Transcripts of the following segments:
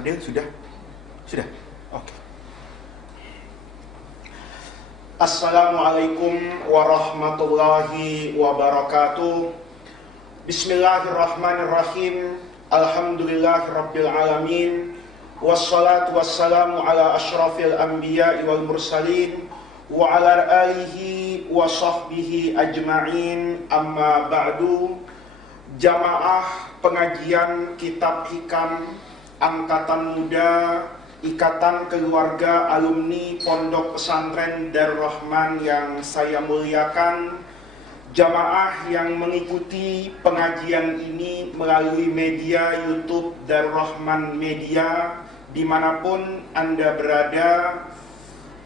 Fadil sudah? Sudah? Oke. Assalamualaikum warahmatullahi wabarakatuh. Bismillahirrahmanirrahim. Alhamdulillahirabbil alamin. Wassalatu wassalamu ala asyrafil anbiya'i wal mursalin wa ala alihi wa sahbihi ajma'in. Amma ba'du. Jamaah pengajian Kitab Hikam Angkatan Muda Ikatan Keluarga Alumni Pondok Pesantren Darul Rahman yang saya muliakan, jamaah yang mengikuti pengajian ini melalui media YouTube Darul Rahman Media dimanapun Anda berada.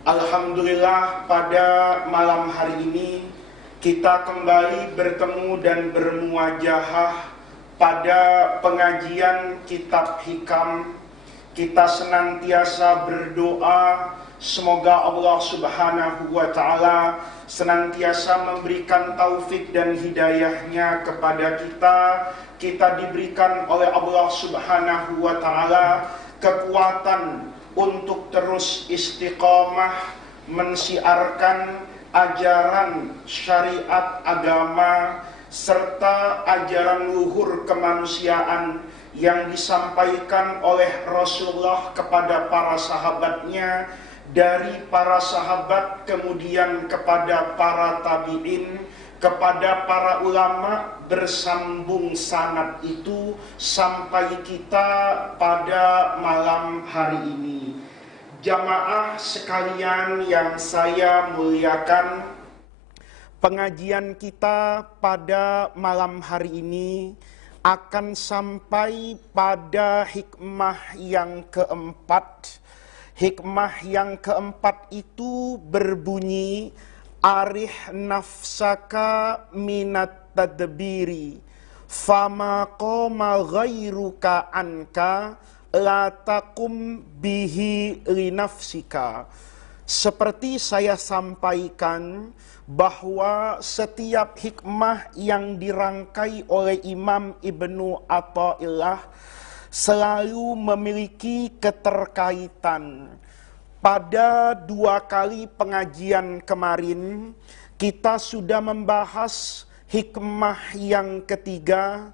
Alhamdulillah, pada malam hari ini kita kembali bertemu dan bermuajahah pada pengajian Kitab Hikam. Kita senantiasa berdoa semoga Allah Subhanahu wa Ta'ala senantiasa memberikan taufik dan hidayahnya kepada kita. Kita diberikan oleh Allah Subhanahu wa Ta'ala kekuatan untuk terus istiqamah mensiarkan ajaran syariat agama serta ajaran luhur kemanusiaan yang disampaikan oleh Rasulullah kepada para sahabatnya, dari para sahabat kemudian kepada para tabi'in, kepada para ulama, bersambung sanad itu sampai kita pada malam hari ini. Jamaah sekalian yang saya muliakan, pengajian kita pada malam hari ini akan sampai pada hikmah yang keempat. Hikmah yang keempat itu berbunyi, arih nafsaka minat tadbiri fama qoma ghairuka anka la takum bihi linafsika. Seperti saya sampaikan bahwa setiap hikmah yang dirangkai oleh Imam Ibnu Athaillah selalu memiliki keterkaitan. Pada 2 kali pengajian kemarin kita sudah membahas hikmah yang ketiga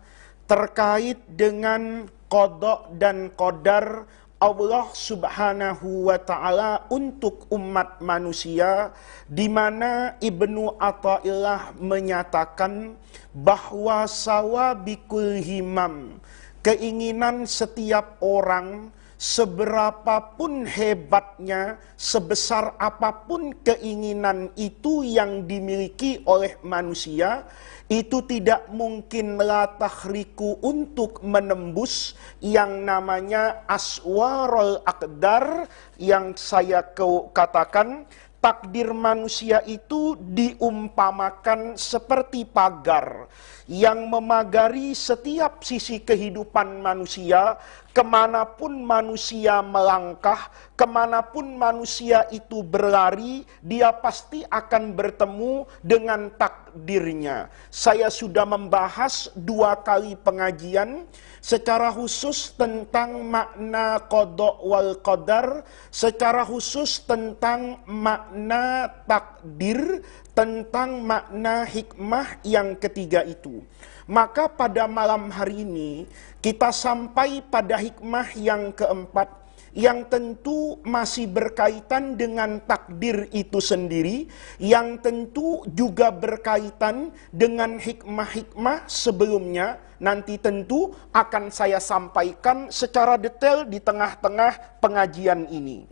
terkait dengan qada dan qadar Allah Subhanahu wa Ta'ala untuk umat manusia, di mana Ibnu Athaillah menyatakan bahwa sawabikul himam, keinginan setiap orang, seberapapun hebatnya, sebesar apapun keinginan itu yang dimiliki oleh manusia, itu tidak mungkin la takhriku untuk menembus yang namanya aswarul aqdar, yang saya katakan takdir manusia itu diumpamakan seperti pagar yang memagari setiap sisi kehidupan manusia. Kemanapun manusia melangkah, kemanapun manusia itu berlari, dia pasti akan bertemu dengan takdirnya. Saya sudah membahas 2 kali pengajian secara khusus tentang makna qada wal qadar, secara khusus tentang makna takdir, tentang makna hikmah yang ketiga itu. Maka pada malam hari ini kita sampai pada hikmah yang keempat, yang tentu masih berkaitan dengan takdir itu sendiri, yang tentu juga berkaitan dengan hikmah-hikmah sebelumnya. Nanti tentu akan saya sampaikan secara detail di tengah-tengah pengajian ini.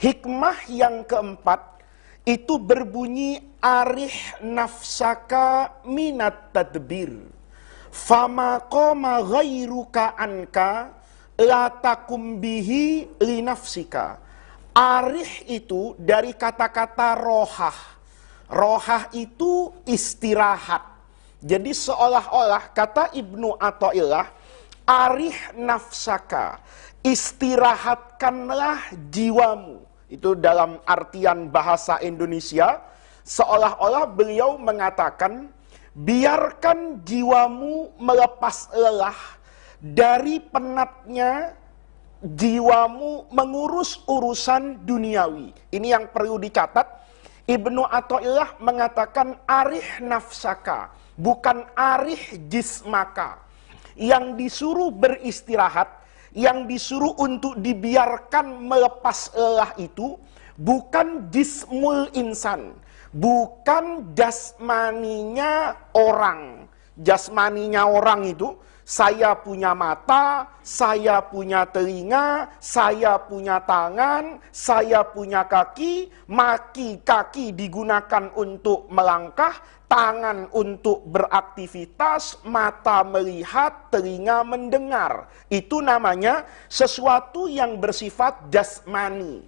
Hikmah yang keempat itu berbunyi, arih nafsaka minat tadbir fama qoma ghairuka anka la takum bihi linafsika. Arih itu dari kata-kata rohah. Rohah itu istirahat. Jadi seolah-olah kata Ibnu Athaillah, arih nafsaka, istirahatkanlah jiwamu. Itu dalam artian bahasa Indonesia, seolah-olah beliau mengatakan, biarkan jiwamu melepas lelah dari penatnya jiwamu mengurus urusan duniawi. Ini yang perlu dicatat. Ibnu Athaillah mengatakan arih nafsaka, bukan arih jismaka. Yang disuruh beristirahat, yang disuruh untuk dibiarkan melepas lelah itu bukan jismul insan, bukan jasmaninya orang. Jasmaninya orang itu, saya punya mata, saya punya telinga, saya punya tangan, saya punya kaki, kaki digunakan untuk melangkah, tangan untuk beraktivitas, mata melihat, telinga mendengar. Itu namanya sesuatu yang bersifat jasmani.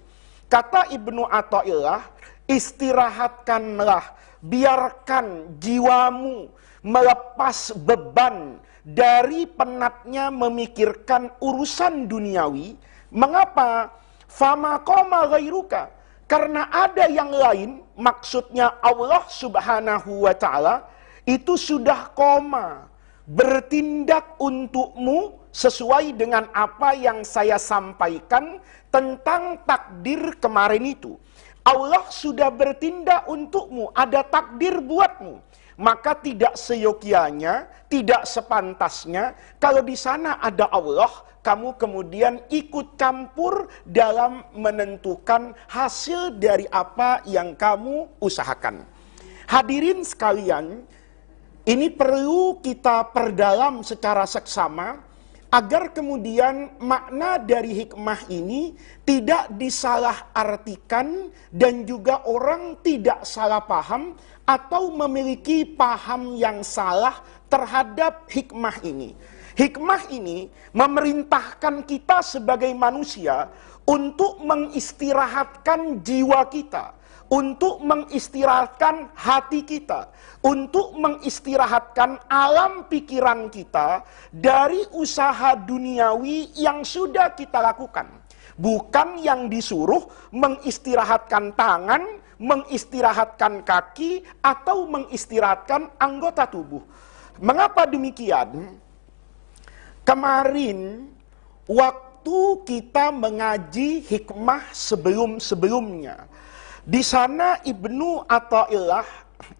Kata Ibnu Athaillah, istirahatkanlah, biarkan jiwamu melepas beban dari penatnya memikirkan urusan duniawi. Mengapa? Fama qoma ghairuka. Karena ada yang lain, maksudnya Allah subhanahu wa ta'ala, itu sudah koma, bertindak untukmu sesuai dengan apa yang saya sampaikan tentang takdir kemarin itu. Allah sudah bertindak untukmu, ada takdir buatmu. Maka tidak seyogianya, tidak sepantasnya, kalau di sana ada Allah, kamu kemudian ikut campur dalam menentukan hasil dari apa yang kamu usahakan. Hadirin sekalian, ini perlu kita perdalam secara seksama, agar kemudian makna dari hikmah ini tidak disalahartikan dan juga orang tidak salah paham atau memiliki paham yang salah terhadap hikmah ini. Hikmah ini memerintahkan kita sebagai manusia untuk mengistirahatkan jiwa kita, untuk mengistirahatkan hati kita, untuk mengistirahatkan alam pikiran kita dari usaha duniawi yang sudah kita lakukan. Bukan yang disuruh mengistirahatkan tangan, mengistirahatkan kaki, atau mengistirahatkan anggota tubuh. Mengapa demikian? Kemarin, waktu kita mengaji hikmah sebelum-sebelumnya, di sana Ibnu Athaillah,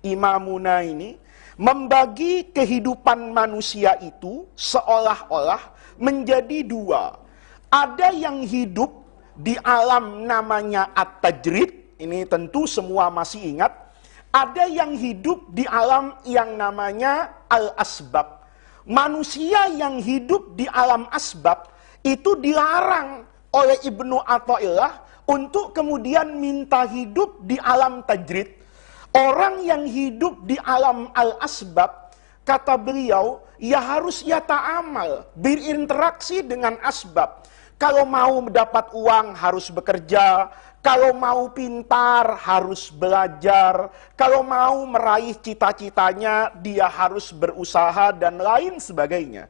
imamuna ini, membagi kehidupan manusia itu seolah-olah menjadi dua. Ada yang hidup di alam namanya at-tajrid, ini tentu semua masih ingat. Ada yang hidup di alam yang namanya al-asbab. Manusia yang hidup di alam asbab itu dilarang oleh Ibnu Athaillah untuk kemudian minta hidup di alam tajrid. Orang yang hidup di alam al-asbab, kata beliau, ya harus ya ta'amal, berinteraksi dengan asbab. Kalau mau mendapat uang harus bekerja, kalau mau pintar harus belajar, kalau mau meraih cita-citanya dia harus berusaha dan lain sebagainya.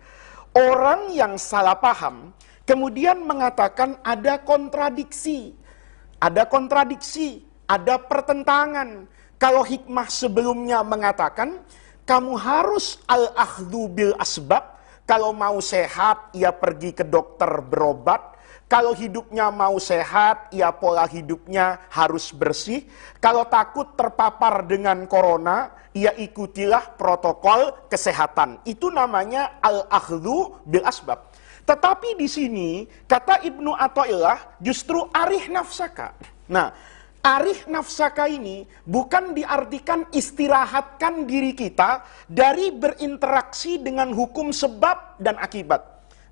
Orang yang salah paham kemudian mengatakan ada kontradiksi, ada pertentangan. Kalau hikmah sebelumnya mengatakan kamu harus al-akhdhu bil asbab, kalau mau sehat, ya pergi ke dokter berobat. Kalau hidupnya mau sehat, ya pola hidupnya harus bersih. Kalau takut terpapar dengan corona, ya ikutilah protokol kesehatan. Itu namanya al-akhdhu bil asbab. Tetapi di sini, kata Ibnu Athaillah, justru arih nafsaka. Nah, arih nafsaka ini bukan diartikan istirahatkan diri kita dari berinteraksi dengan hukum sebab dan akibat.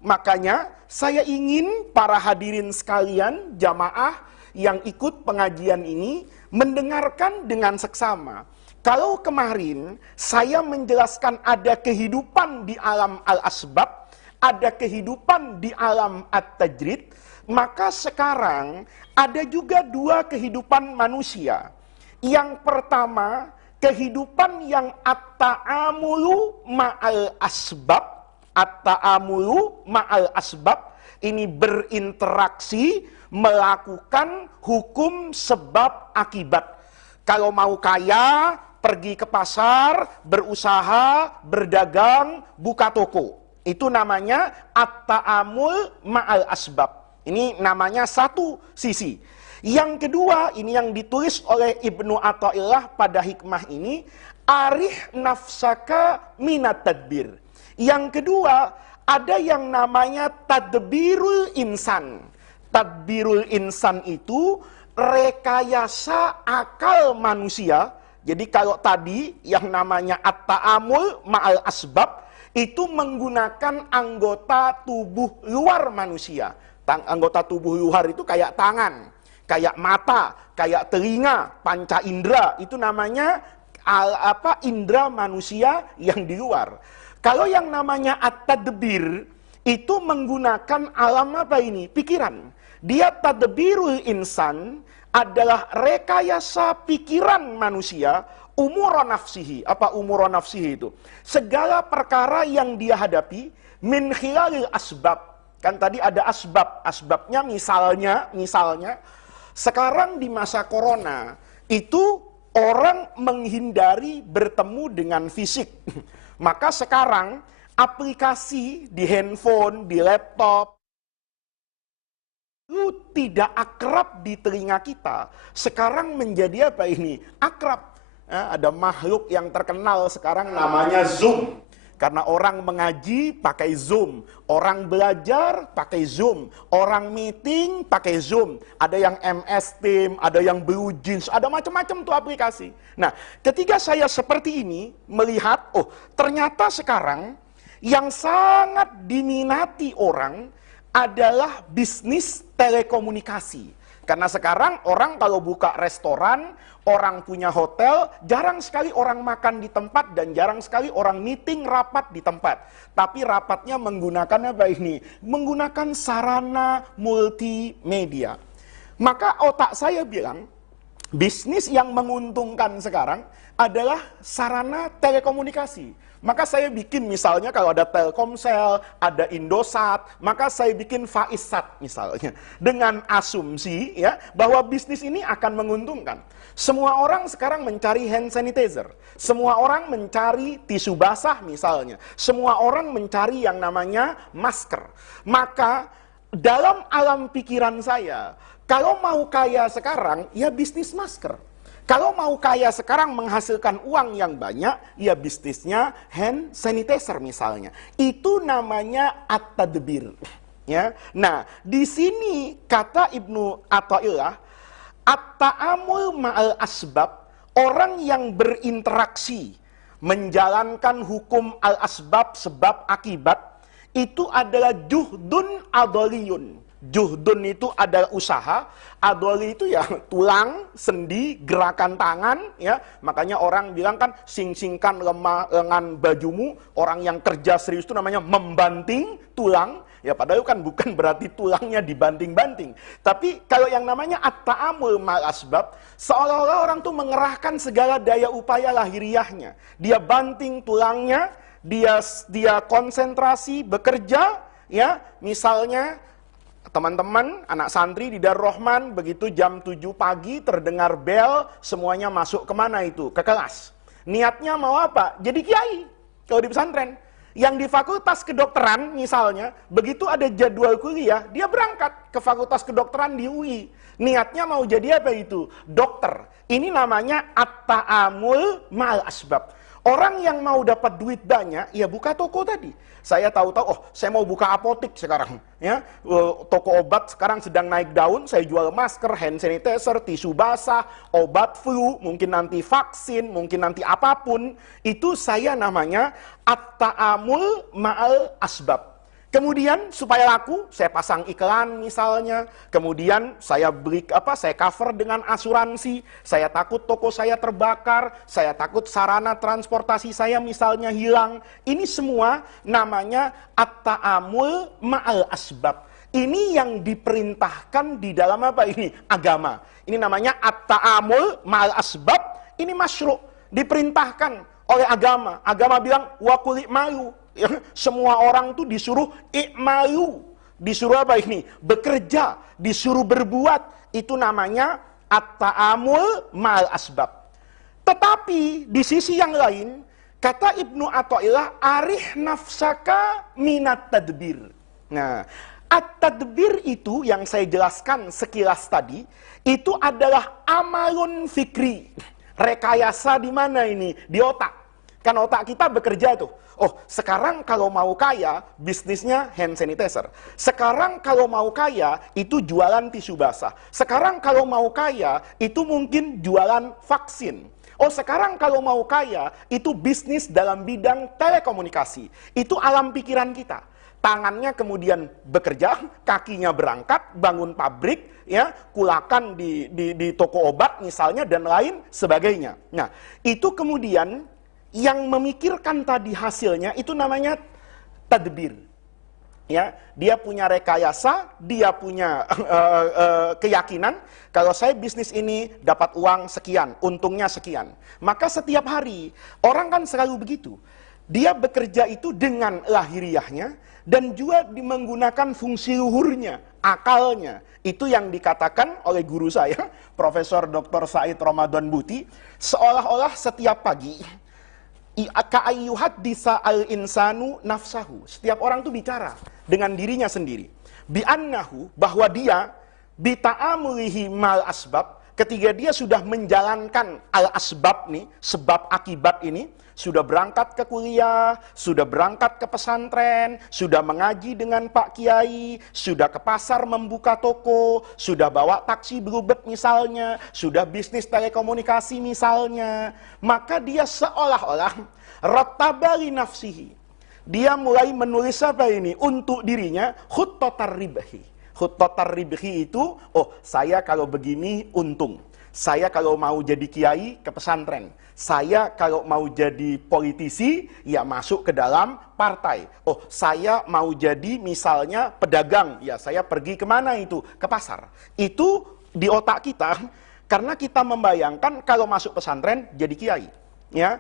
Makanya saya ingin para hadirin sekalian, jamaah yang ikut pengajian ini mendengarkan dengan seksama. Kalau kemarin saya menjelaskan ada kehidupan di alam al-asbab, ada kehidupan di alam at-tajrid, maka sekarang ada juga dua kehidupan manusia. Yang pertama, kehidupan yang at-ta'amulu ma'al asbab. At-ta'amulu ma'al asbab. Ini berinteraksi, melakukan hukum sebab akibat. Kalau mau kaya, pergi ke pasar, berusaha, berdagang, buka toko. Itu namanya at-ta'amul ma'al asbab. Ini namanya satu sisi. Yang kedua, ini yang ditulis oleh Ibnu Athaillah pada hikmah ini, arih nafsaka minat tadbir. Yang kedua, ada yang namanya tadbirul insan. Tadbirul insan itu rekayasa akal manusia. Jadi kalau tadi yang namanya at-ta'amul ma'al asbab, itu menggunakan anggota tubuh luar manusia. Anggota tubuh luar itu kayak tangan, kayak mata, kayak telinga, panca indera, itu namanya indera manusia yang di luar. Kalau yang namanya at-tadbir itu menggunakan alam apa ini? Pikiran. Dia tadbirul insan adalah rekayasa pikiran manusia, umur nafsihi. Apa umur nafsihi itu? Segala perkara yang dia hadapi min khilalil asbab. Kan tadi ada asbab, asbabnya misalnya sekarang di masa corona itu orang menghindari bertemu dengan fisik. Maka sekarang aplikasi di handphone, di laptop itu tidak akrab di telinga kita. Sekarang menjadi apa ini? Akrab. Ada makhluk yang terkenal sekarang namanya Zoom. Karena orang mengaji pakai Zoom, orang belajar pakai Zoom, orang meeting pakai Zoom. Ada yang MS Team, ada yang Blue Jeans, ada macam-macam tuh aplikasi. Nah, ketika saya seperti ini melihat, oh ternyata sekarang yang sangat diminati orang adalah bisnis telekomunikasi. Karena sekarang orang kalau buka restoran, orang punya hotel, jarang sekali orang makan di tempat dan jarang sekali orang meeting rapat di tempat. Tapi rapatnya menggunakan apa ini? Menggunakan sarana multimedia. Maka otak saya bilang, bisnis yang menguntungkan sekarang adalah sarana telekomunikasi. Maka saya bikin misalnya kalau ada Telkomsel, ada Indosat, maka saya bikin Faizsat misalnya. Dengan asumsi ya bahwa bisnis ini akan menguntungkan. Semua orang sekarang mencari hand sanitizer. Semua orang mencari tisu basah misalnya. Semua orang mencari yang namanya masker. Maka dalam alam pikiran saya, kalau mau kaya sekarang, ya bisnis masker. Kalau mau kaya sekarang menghasilkan uang yang banyak, ya bisnisnya hand sanitizer misalnya. Itu namanya at-tadbir. Ya. Nah, di sini kata Ibnu Athaillah, at-ta'amul ma'al asbab, orang yang berinteraksi, menjalankan hukum al-asbab, sebab akibat, itu adalah juhdun adoliyun. Juhdun itu adalah usaha, adoli itu ya tulang, sendi, gerakan tangan, ya. Makanya orang bilang kan sing-singkan lengan bajumu, orang yang kerja serius itu namanya membanting tulang. Ya padahal kan bukan berarti tulangnya dibanting-banting. Tapi kalau yang namanya at-ta'amul ma'al asbab, seolah-olah orang tuh mengerahkan segala daya upaya lahiriahnya. Dia banting tulangnya, dia konsentrasi, bekerja, ya. Misalnya teman-teman, anak santri di Darul Rahman, begitu jam 7 pagi terdengar bel, semuanya masuk kemana itu? Ke kelas. Niatnya mau apa? Jadi kiai, kalau di pesantren. Yang di fakultas kedokteran misalnya, begitu ada jadwal kuliah, dia berangkat ke fakultas kedokteran di UI. Niatnya mau jadi apa itu? Dokter. Ini namanya at-ta'amul ma'al asbab. Orang yang mau dapat duit banyak, ya buka toko tadi. Saya tahu-tahu, oh saya mau buka apotik sekarang. Ya, toko obat sekarang sedang naik daun, saya jual masker, hand sanitizer, tisu basah, obat flu, mungkin nanti vaksin, mungkin nanti apapun. Itu saya namanya at-ta'amul ma'al asbab. Kemudian supaya laku, saya pasang iklan misalnya. Kemudian saya beli saya cover dengan asuransi. Saya takut toko saya terbakar, saya takut sarana transportasi saya misalnya hilang. Ini semua namanya at-ta'amul ma'al asbab. Ini yang diperintahkan di dalam apa ini? Agama. Ini namanya at-ta'amul ma'al asbab. Ini masyru', diperintahkan oleh agama. Agama bilang wa qul i'malu. Ya, semua orang tuh disuruh i'malu, disuruh apa ini? Bekerja, disuruh berbuat. Itu namanya at-ta'amul ma'al asbab. Tetapi di sisi yang lain, kata Ibnu Athaillah, arih nafsaka minat tadbir. Nah, At-tadbir itu yang saya jelaskan sekilas tadi, itu adalah amalun fikri. Rekayasa di mana ini? Di otak. Kan otak kita bekerja tuh. Oh, sekarang kalau mau kaya, bisnisnya hand sanitizer. Sekarang kalau mau kaya, itu jualan tisu basah. Sekarang kalau mau kaya, itu mungkin jualan vaksin. Oh, sekarang kalau mau kaya, itu bisnis dalam bidang telekomunikasi. Itu alam pikiran kita. Tangannya kemudian bekerja, kakinya berangkat, bangun pabrik, ya, kulakan di toko obat misalnya, dan lain sebagainya. Nah, itu kemudian yang memikirkan tadi hasilnya itu namanya tadbir. Ya, dia punya rekayasa, dia punya keyakinan kalau saya bisnis ini dapat uang sekian, untungnya sekian. Maka setiap hari orang kan selalu begitu. Dia bekerja itu dengan lahiriahnya dan juga menggunakan fungsi luhurnya, akalnya. Itu yang dikatakan oleh guru saya, Profesor Dr. Said Ramadan Buti, seolah-olah setiap pagi ka'ayyuhad disa al-insanu nafsahu. Setiap orang itu bicara dengan dirinya sendiri. Bi'annahu, bahwa dia bita'amulihi mal asbab, ketika dia sudah menjalankan al-asbab nih, sebab akibat ini, sudah berangkat ke kuliah, sudah berangkat ke pesantren, sudah mengaji dengan Pak Kiai, sudah ke pasar membuka toko, sudah bawa taksi berubet misalnya, sudah bisnis telekomunikasi misalnya, maka dia seolah-olah rattabali nafsihi. Dia mulai menulis apa ini? Untuk dirinya, khuttotar ribhi. Khuttotar ribhi itu, oh saya kalau begini untung. Saya kalau mau jadi kiai ke pesantren. Saya kalau mau jadi politisi, ya masuk ke dalam partai. Oh, saya mau jadi misalnya pedagang, ya saya pergi kemana itu? Ke pasar. Itu di otak kita, karena kita membayangkan kalau masuk pesantren jadi kiai. Ya,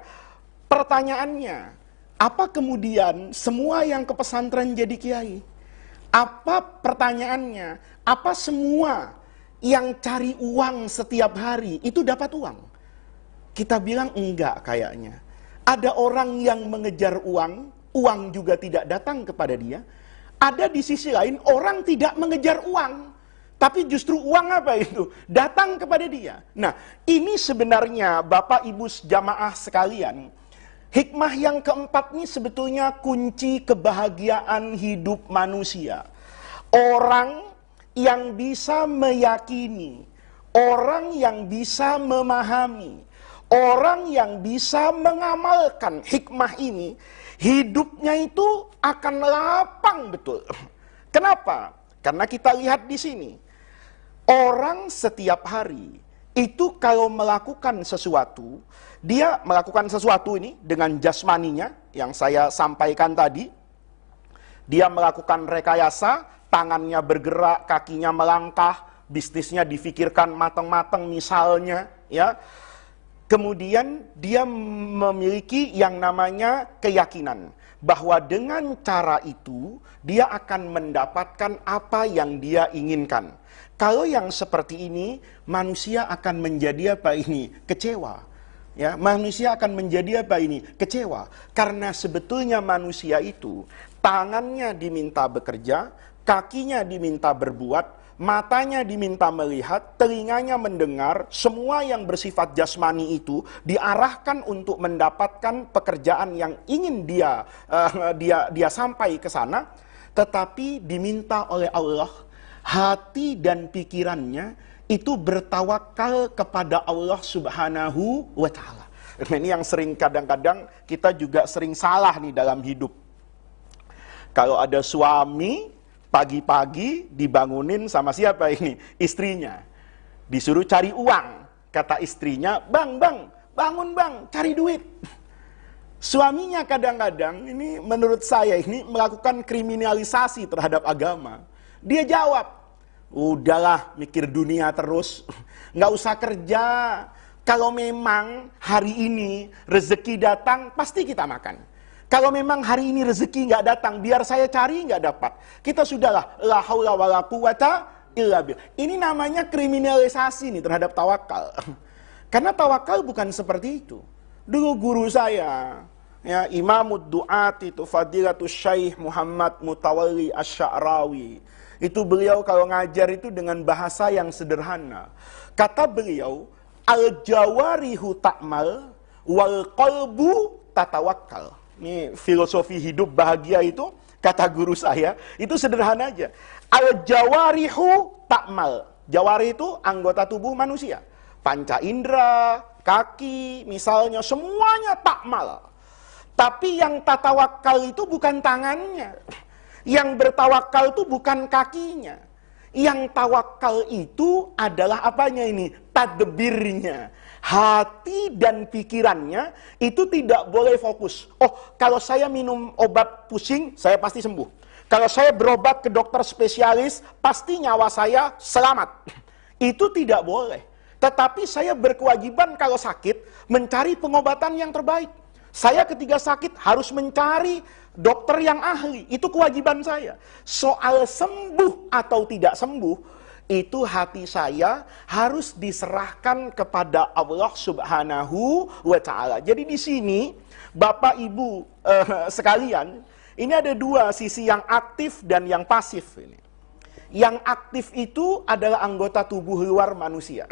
pertanyaannya, apa kemudian semua yang ke pesantren jadi kiai? Apa pertanyaannya? Apa semua yang cari uang setiap hari itu dapat uang? Kita bilang enggak kayaknya. Ada orang yang mengejar uang, uang juga tidak datang kepada dia. Ada di sisi lain orang tidak mengejar uang, tapi justru uang apa itu? Datang kepada dia. Nah, ini sebenarnya Bapak Ibu jamaah sekalian, hikmah yang keempat ini sebetulnya kunci kebahagiaan hidup manusia. Orang yang bisa meyakini, orang yang bisa memahami, orang yang bisa mengamalkan hikmah ini, hidupnya itu akan lapang betul. Kenapa? Karena kita lihat di sini, orang setiap hari itu kalau melakukan sesuatu, dia melakukan sesuatu ini dengan jasmaninya yang saya sampaikan tadi. Dia melakukan rekayasa, tangannya bergerak, kakinya melangkah, bisnisnya difikirkan matang-matang misalnya, ya. Kemudian dia memiliki yang namanya keyakinan bahwa dengan cara itu dia akan mendapatkan apa yang dia inginkan. Kalau yang seperti ini, manusia akan menjadi apa ini? Kecewa. Ya, manusia akan menjadi apa ini? Kecewa. Karena sebetulnya manusia itu tangannya diminta bekerja, kakinya diminta berbuat, matanya diminta melihat, telinganya mendengar, semua yang bersifat jasmani itu diarahkan untuk mendapatkan pekerjaan yang ingin dia sampai ke sana, tetapi diminta oleh Allah hati dan pikirannya itu bertawakal kepada Allah Subhanahu wa taala. Ini yang sering kadang-kadang kita juga sering salah nih dalam hidup. Kalau ada suami pagi-pagi dibangunin sama siapa ini? Istrinya. Disuruh cari uang. Kata istrinya, bang, bangun bang, cari duit. Suaminya kadang-kadang, ini menurut saya, ini melakukan kriminalisasi terhadap agama. Dia jawab, udahlah mikir dunia terus, nggak usah kerja. Kalau memang hari ini rezeki datang, pasti kita makan. Kalau memang hari ini rezeki nggak datang, biar saya cari nggak dapat. Kita sudahlah, la haula wala quwata illa billah. Ini namanya kriminalisasi nih terhadap tawakal. Karena tawakal bukan seperti itu. Dulu guru saya, ya Imamud Du'at itu Fadilatul Syaikh Muhammad Mutawalli Asy-Sya'rawi. Itu beliau kalau ngajar itu dengan bahasa yang sederhana. Kata beliau, al-jawarihu ta'mal wal qalbu tatawakkal. Ini filosofi hidup bahagia itu, kata guru saya, itu sederhana aja. Al-jawarihu ta'mal. Jawari itu anggota tubuh manusia. Panca indera, kaki, misalnya, semuanya ta'mal. Tapi yang tatawakal itu bukan tangannya. Yang bertawakal itu bukan kakinya. Yang tawakal itu adalah apanya ini? Tadbirnya. Hati dan pikirannya itu tidak boleh fokus. Oh, kalau saya minum obat pusing, saya pasti sembuh. Kalau saya berobat ke dokter spesialis, pasti nyawa saya selamat. Itu tidak boleh. Tetapi saya berkewajiban kalau sakit, mencari pengobatan yang terbaik. Saya ketika sakit harus mencari dokter yang ahli. Itu kewajiban saya. Soal sembuh atau tidak sembuh, itu hati saya harus diserahkan kepada Allah Subhanahu wa Ta'ala. Jadi di sini, Bapak Ibu sekalian, ini ada dua sisi, yang aktif dan yang pasif ini. Yang aktif itu adalah anggota tubuh luar manusia.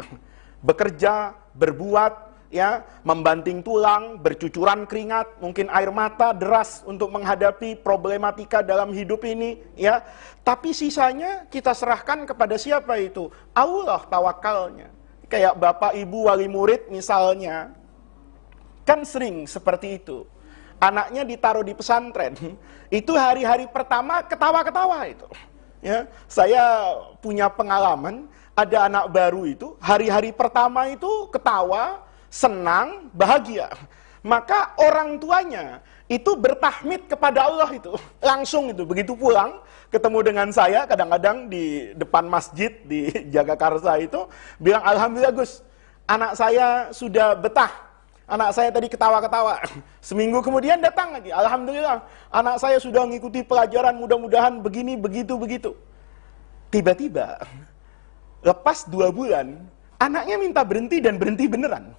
Bekerja, berbuat, ya, membanting tulang, bercucuran keringat, mungkin air mata deras untuk menghadapi problematika dalam hidup ini, ya. Tapi sisanya kita serahkan kepada siapa itu? Allah tawakalnya. Kayak bapak ibu wali murid misalnya, kan sering seperti itu. Anaknya ditaruh di pesantren, itu hari-hari pertama ketawa-ketawa itu. Ya, saya punya pengalaman, ada anak baru itu, hari-hari pertama itu ketawa, senang, bahagia. Maka orang tuanya itu bertahmid kepada Allah itu. Langsung itu, begitu pulang, ketemu dengan saya, kadang-kadang di depan masjid, di Jagakarsa itu, bilang, Alhamdulillah Gus, anak saya sudah betah. Anak saya tadi ketawa-ketawa. Seminggu kemudian datang lagi, Alhamdulillah, anak saya sudah mengikuti pelajaran, mudah-mudahan begini, begitu, begitu. Tiba-tiba, lepas 2 bulan, anaknya minta berhenti dan berhenti beneran.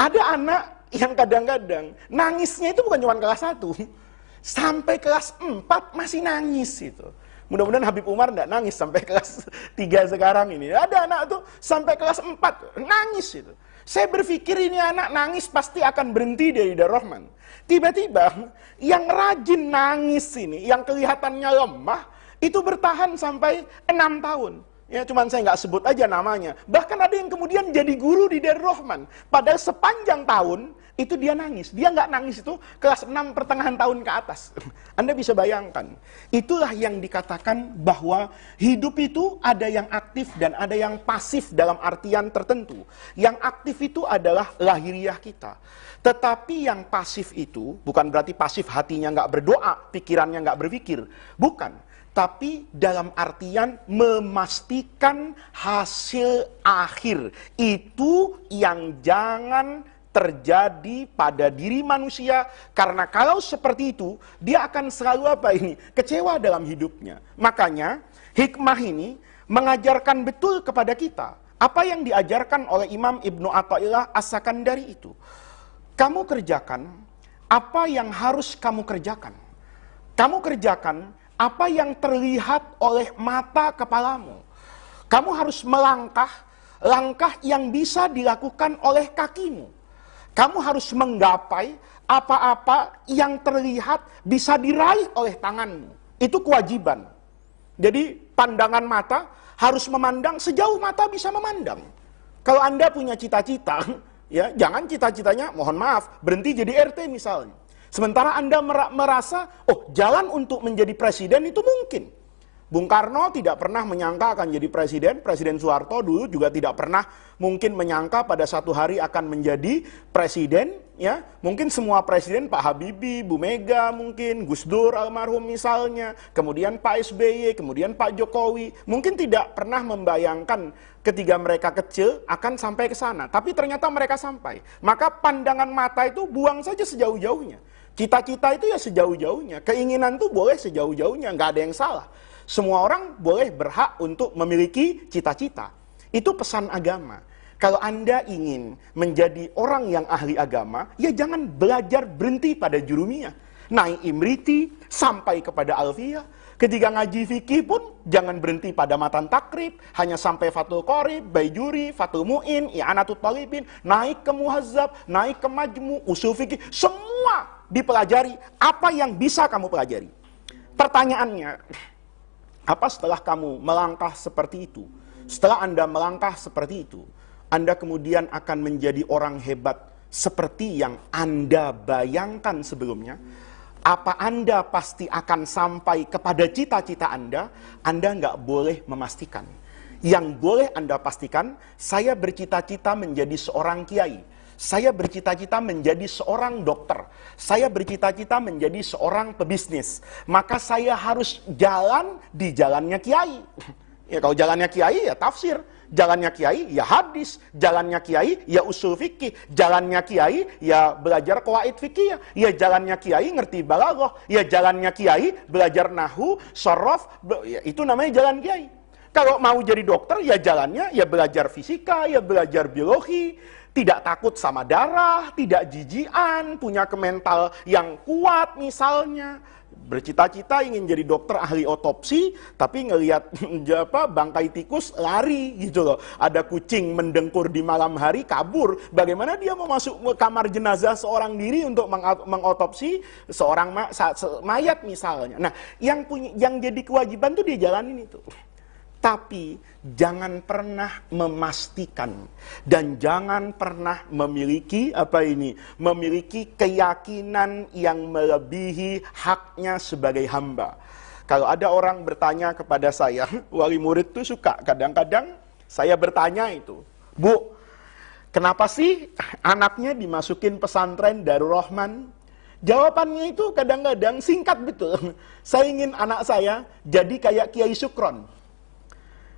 Ada anak yang kadang-kadang nangisnya itu bukan cuma kelas 1, sampai kelas 4 masih nangis itu. Mudah-mudahan Habib Umar tidak nangis sampai kelas 3 sekarang ini. Ada anak tuh sampai kelas 4 nangis itu. Saya berpikir ini anak nangis pasti akan berhenti dari Darur Rahman. Tiba-tiba yang rajin nangis ini, yang kelihatannya lemah, itu bertahan sampai 6 tahun. Ya, cuman saya nggak sebut aja namanya. Bahkan ada yang kemudian jadi guru di Darur Rahman. Padahal sepanjang tahun itu dia nangis. Dia nggak nangis itu kelas 6 pertengahan tahun ke atas. Anda bisa bayangkan. Itulah yang dikatakan bahwa hidup itu ada yang aktif dan ada yang pasif dalam artian tertentu. Yang aktif itu adalah lahiriah kita. Tetapi yang pasif itu bukan berarti pasif hatinya nggak berdoa, pikirannya nggak berpikir. Bukan. Tapi dalam artian memastikan hasil akhir. Itu yang jangan terjadi pada diri manusia. Karena kalau seperti itu, dia akan selalu apa ini? Kecewa dalam hidupnya. Makanya hikmah ini mengajarkan betul kepada kita. Apa yang diajarkan oleh Imam Ibnu Athaillah As-Sakandari itu. Kamu kerjakan apa yang harus kamu kerjakan. Kamu kerjakan apa yang terlihat oleh mata kepalamu. Kamu harus melangkah, langkah yang bisa dilakukan oleh kakimu. Kamu harus menggapai apa-apa yang terlihat bisa diraih oleh tanganmu. Itu kewajiban. Jadi pandangan mata harus memandang sejauh mata bisa memandang. Kalau Anda punya cita-cita, ya jangan cita-citanya, mohon maaf, berhenti jadi RT misalnya. Sementara Anda merasa, oh jalan untuk menjadi presiden itu mungkin. Bung Karno tidak pernah menyangka akan jadi presiden. Presiden Soeharto dulu juga tidak pernah mungkin menyangka pada satu hari akan menjadi presiden. Ya, mungkin semua presiden, Pak Habibie, Bu Mega mungkin, Gus Dur almarhum misalnya, kemudian Pak SBY, kemudian Pak Jokowi, mungkin tidak pernah membayangkan ketika mereka kecil akan sampai ke sana. Tapi ternyata mereka sampai. Maka pandangan mata itu buang saja sejauh-jauhnya. Cita-cita itu ya sejauh-jauhnya. Keinginan itu boleh sejauh-jauhnya, nggak ada yang salah. Semua orang boleh berhak untuk memiliki cita-cita. Itu pesan agama. Kalau Anda ingin menjadi orang yang ahli agama, ya jangan belajar berhenti pada jurumiyah. Naik imriti, sampai kepada alfiyah. Ketika ngaji fikih pun jangan berhenti pada matan takrib, hanya sampai Fathul Qorib, Baijuri, Fathul Mu'in, I'anatul Talibin, naik ke Muhazzab, naik ke Majmu, usul fikih, semua dipelajari. Apa yang bisa kamu pelajari? Pertanyaannya, apa setelah kamu melangkah seperti itu? Setelah Anda melangkah seperti itu, Anda kemudian akan menjadi orang hebat seperti yang Anda bayangkan sebelumnya? Apa Anda pasti akan sampai kepada cita-cita Anda? Anda nggak boleh memastikan. Yang boleh Anda pastikan, saya bercita-cita menjadi seorang kiai. Saya bercita-cita menjadi seorang dokter. Saya bercita-cita menjadi seorang pebisnis. Maka saya harus jalan di jalannya kiai. Ya kalau jalannya kiai ya tafsir. Jalannya kiai ya hadis, jalannya kiai ya usul fikih, jalannya kiai ya belajar qawaid fikih, ya jalannya kiai ngerti balaghah, ya jalannya kiai belajar nahwu, shorof, ya itu namanya jalan kiai. Kalau mau jadi dokter ya jalannya ya belajar fisika, ya belajar biologi, tidak takut sama darah, tidak jijian, punya kemental yang kuat misalnya. Bercita-cita ingin jadi dokter ahli otopsi, tapi ngelihat bangkai tikus lari gitu loh. Ada kucing mendengkur di malam hari kabur. Bagaimana dia mau masuk kamar jenazah seorang diri untuk mengotopsi seorang mayat misalnya. Nah, yang jadi kewajiban tuh dia jalanin itu. Tapi jangan pernah memastikan dan jangan pernah memiliki memiliki keyakinan yang melebihi haknya sebagai hamba. Kalau ada orang bertanya kepada saya, wali murid tuh suka kadang-kadang saya bertanya itu, Bu, kenapa sih anaknya dimasukin pesantren Darul Rahman? Jawabannya itu kadang-kadang singkat betul. Saya ingin anak saya jadi kayak Kiai Sukron.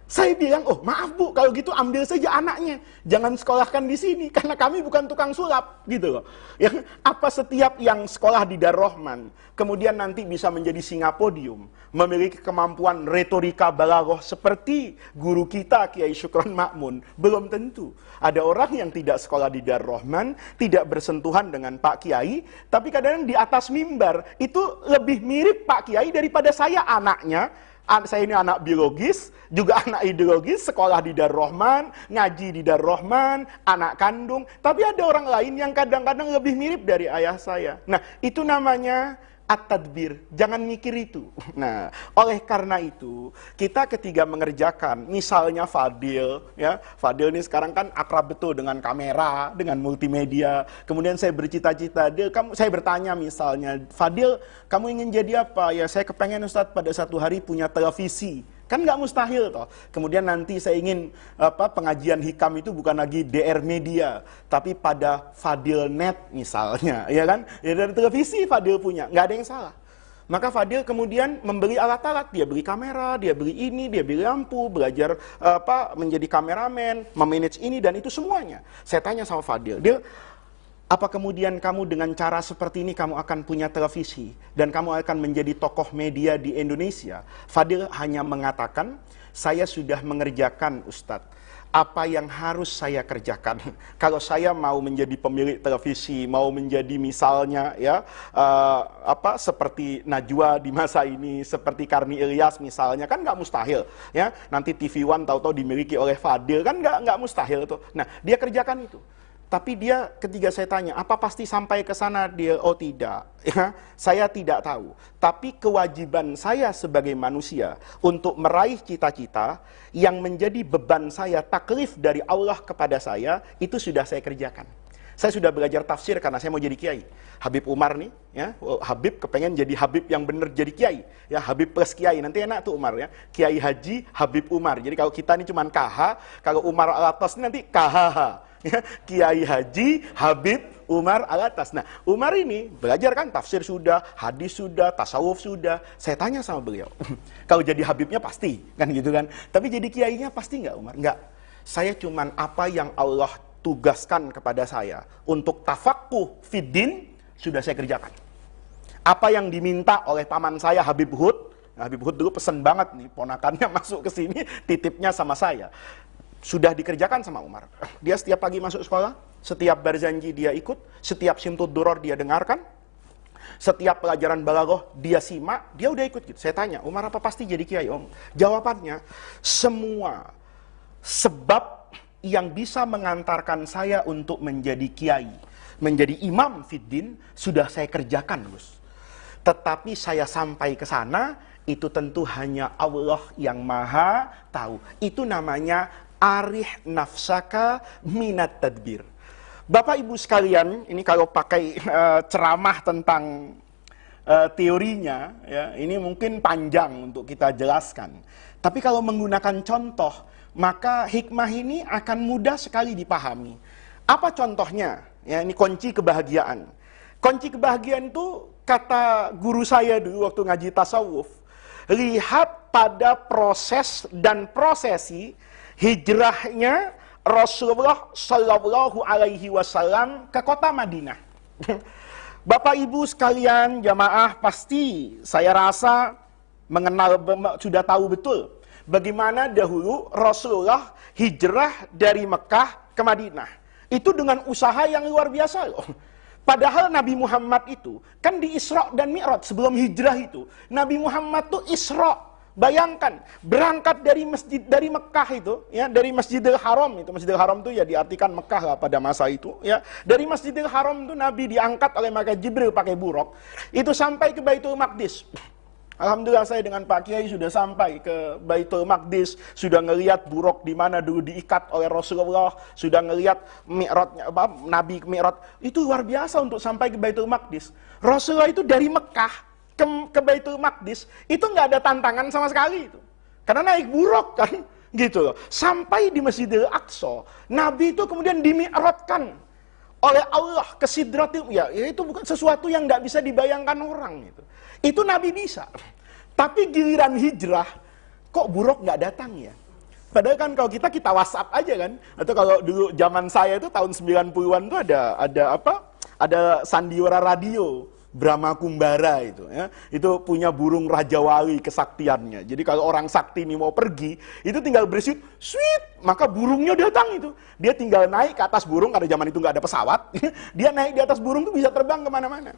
Saya bilang, oh maaf Bu, kalau gitu ambil saja anaknya, jangan sekolahkan di sini, karena kami bukan tukang sulap, gitu loh. Yang apa setiap yang sekolah di Darul Rahman, kemudian nanti bisa menjadi singa podium, memiliki kemampuan retorika balaghah seperti guru kita Kiai Syukron Ma'mun, belum tentu. Ada orang yang tidak sekolah di Darul Rahman, tidak bersentuhan dengan Pak Kiai, tapi kadang-kadang di atas mimbar itu lebih mirip Pak Kiai daripada saya anaknya. Saya ini anak biologis, juga anak ideologis, sekolah di Darul Rahman, ngaji di Darul Rahman, anak kandung. Tapi ada orang lain yang kadang-kadang lebih mirip dari ayah saya. Nah, itu namanya at-tadbir. Jangan mikir itu. Nah, oleh karena itu, kita ketika mengerjakan, misalnya Fadil, ya, Fadil ini sekarang kan akrab betul dengan kamera, dengan multimedia. Kemudian saya bercita-cita, saya bertanya misalnya, Fadil, kamu ingin jadi apa? Ya, saya kepengen Ustadz pada satu hari punya televisi. Kan nggak mustahil toh. Kemudian nanti saya ingin pengajian hikam itu bukan lagi DR Media, tapi pada Fadil Net misalnya, ya kan? Ya dari televisi Fadil punya, nggak ada yang salah. Maka Fadil kemudian membeli alat-alat, dia beli kamera, dia beli ini, dia beli lampu, belajar menjadi kameramen, memanage ini dan itu semuanya. Saya tanya sama Fadil, dia apa kemudian kamu dengan cara seperti ini kamu akan punya televisi dan kamu akan menjadi tokoh media di Indonesia? Fadil hanya mengatakan, saya sudah mengerjakan Ustadz apa yang harus saya kerjakan. Kalau saya mau menjadi pemilik televisi, mau menjadi misalnya ya seperti Najwa di masa ini, seperti Karni Ilyas misalnya, kan nggak mustahil ya. Nanti TV One tahu-tahu dimiliki oleh Fadil, kan nggak mustahil tuh. Nah, dia kerjakan itu. Tapi dia ketika saya tanya, apa pasti sampai ke sana? Dia, oh tidak. Ya, saya tidak tahu. Tapi kewajiban saya sebagai manusia untuk meraih cita-cita yang menjadi beban saya, taklif dari Allah kepada saya, itu sudah saya kerjakan. Saya sudah belajar tafsir karena saya mau jadi kiai. Habib Umar nih, ya, Habib kepengen jadi Habib yang benar jadi kiai. Ya, Habib plus kiai, nanti enak tuh Umar ya. Kiai Haji, Habib Umar. Jadi kalau kita ini cuma KH, kalau Umar Alatas ini nanti KHH. Ya, Kiai Haji, Habib, Umar Alatas. Nah, Umar ini belajar kan tafsir sudah, hadis sudah, tasawuf sudah. Saya tanya sama beliau, kalau jadi Habibnya pasti, kan gitu kan. Tapi jadi kiainya pasti nggak Umar? Nggak. Saya cuman apa yang Allah tugaskan kepada saya untuk tafakuh fiddin, sudah saya kerjakan. Apa yang diminta oleh paman saya Habib Hud, Habib Hud dulu pesen banget nih, ponakannya masuk ke sini, titipnya sama saya. Sudah dikerjakan sama Umar. Dia setiap pagi masuk sekolah, setiap barzanji dia ikut, setiap simtud duror dia dengarkan. Setiap pelajaran balaghah dia simak, dia udah ikut gitu. Saya tanya, Umar apa pasti jadi kiai, Om? Jawabannya, semua sebab yang bisa mengantarkan saya untuk menjadi kiai, menjadi imam fiddin, sudah saya kerjakan, Gus. Tetapi saya sampai ke sana, itu tentu hanya Allah yang maha tahu. Itu namanya arih nafsaka minat tadbir. Bapak ibu sekalian, ini kalau pakai ceramah tentang teorinya, ya, ini mungkin panjang untuk kita jelaskan. Tapi kalau menggunakan contoh, maka hikmah ini akan mudah sekali dipahami. Apa contohnya? Ya, ini kunci kebahagiaan. Kunci kebahagiaan itu kata guru saya dulu waktu ngaji tasawuf, lihat pada proses dan prosesi hijrahnya Rasulullah Shallallahu Alaihi Wasallam ke kota Madinah. Bapak ibu sekalian jamaah, pasti saya rasa mengenal, sudah tahu betul bagaimana dahulu Rasulullah hijrah dari Mekah ke Madinah. Itu dengan usaha yang luar biasa loh. Padahal Nabi Muhammad itu kan di Isra dan Mi'raj, sebelum hijrah itu Nabi Muhammad tuh Isra. Bayangkan berangkat dari masjid, dari Mekah itu, ya, dari Masjidil Haram itu. Masjidil Haram itu ya diartikan Mekah lah pada masa itu, ya. Dari Masjidil Haram itu Nabi diangkat oleh malaikat Jibril pakai buruk. Itu sampai ke Baitul Maqdis. Alhamdulillah saya dengan Pak Kiai sudah sampai ke Baitul Maqdis, sudah ngelihat buruk di mana dulu diikat oleh Rasulullah, sudah ngelihat Mi'rajnya, Nabi Mi'raj. Itu luar biasa untuk sampai ke Baitul Maqdis. Rasulullah itu dari Mekah ke Baitul Maqdis itu nggak ada tantangan sama sekali itu, karena naik buruk kan, gitu loh. Sampai di Masjidil Aqsa, Nabi itu kemudian dimi'rajkan oleh Allah ke Sidratil, ya itu bukan sesuatu yang nggak bisa dibayangkan orang itu. Itu Nabi bisa. Tapi giliran hijrah, kok buruk nggak datang ya? Padahal kan kalau kita WhatsApp aja kan. Atau kalau dulu zaman saya itu tahun 90-an tuh ada apa? Ada sandiwara radio, Brahma Kumbara itu, ya. Itu punya burung Raja Wali kesaktiannya. Jadi kalau orang sakti ini mau pergi, itu tinggal berisik, sweet, maka burungnya datang itu. Dia tinggal naik ke atas burung, karena zaman itu nggak ada pesawat. Dia naik di atas burung tuh bisa terbang kemana-mana.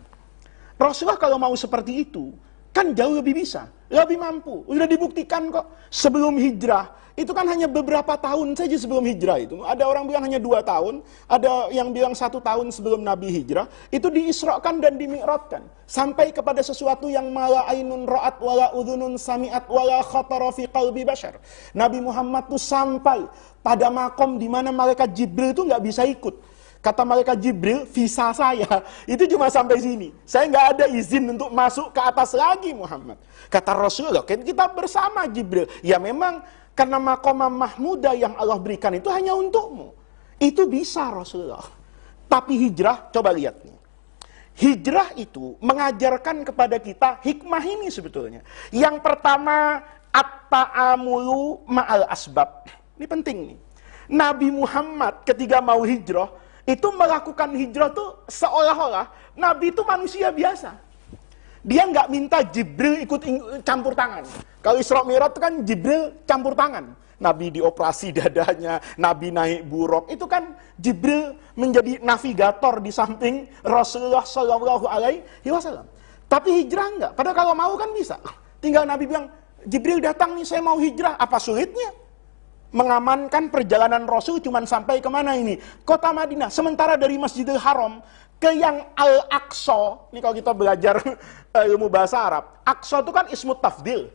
Rasulullah kalau mau seperti itu, kan jauh lebih bisa, lebih mampu. Udah dibuktikan kok. Sebelum hijrah, itu kan hanya beberapa tahun saja sebelum hijrah itu. Ada orang bilang hanya 2 tahun, ada yang bilang 1 tahun sebelum Nabi hijrah, itu diisrakan dan dimi'rajkan. Sampai kepada sesuatu yang mala ainun ra'at, wala udhunun sami'at, wala khatara fi qalbi bashar. Nabi Muhammad itu sampai pada makom di mana malaikat Jibril itu nggak bisa ikut. Kata malaikat Jibril, visa saya itu cuma sampai sini. Saya nggak ada izin untuk masuk ke atas lagi Muhammad. Kata Rasulullah, kan kita bersama Jibril. Ya memang karena makomah mahmudah yang Allah berikan itu hanya untukmu. Itu bisa Rasulullah. Tapi hijrah, coba lihat nih. Hijrah itu mengajarkan kepada kita hikmah ini sebetulnya. Yang pertama, at-ta'amulu ma'al asbab. Ini penting nih. Nabi Muhammad ketika mau hijrah, itu melakukan hijrah tuh seolah-olah Nabi itu manusia biasa. Dia nggak minta Jibril ikut campur tangan. Kalau Isra Mi'raj itu kan Jibril campur tangan. Nabi dioperasi dadanya, Nabi naik buruk. Itu kan Jibril menjadi navigator di samping Rasulullah Shallallahu Alaihi Wasallam. Tapi hijrah enggak. Padahal kalau mau kan bisa. Tinggal Nabi bilang, Jibril datang nih, saya mau hijrah. Apa sulitnya? Mengamankan perjalanan Rasul cuma sampai kemana ini? Kota Madinah. Sementara dari Masjidil Haram ke yang Al-Aqsa, ini kalau kita belajar ilmu bahasa Arab, Aqsa itu kan ismut tafdil.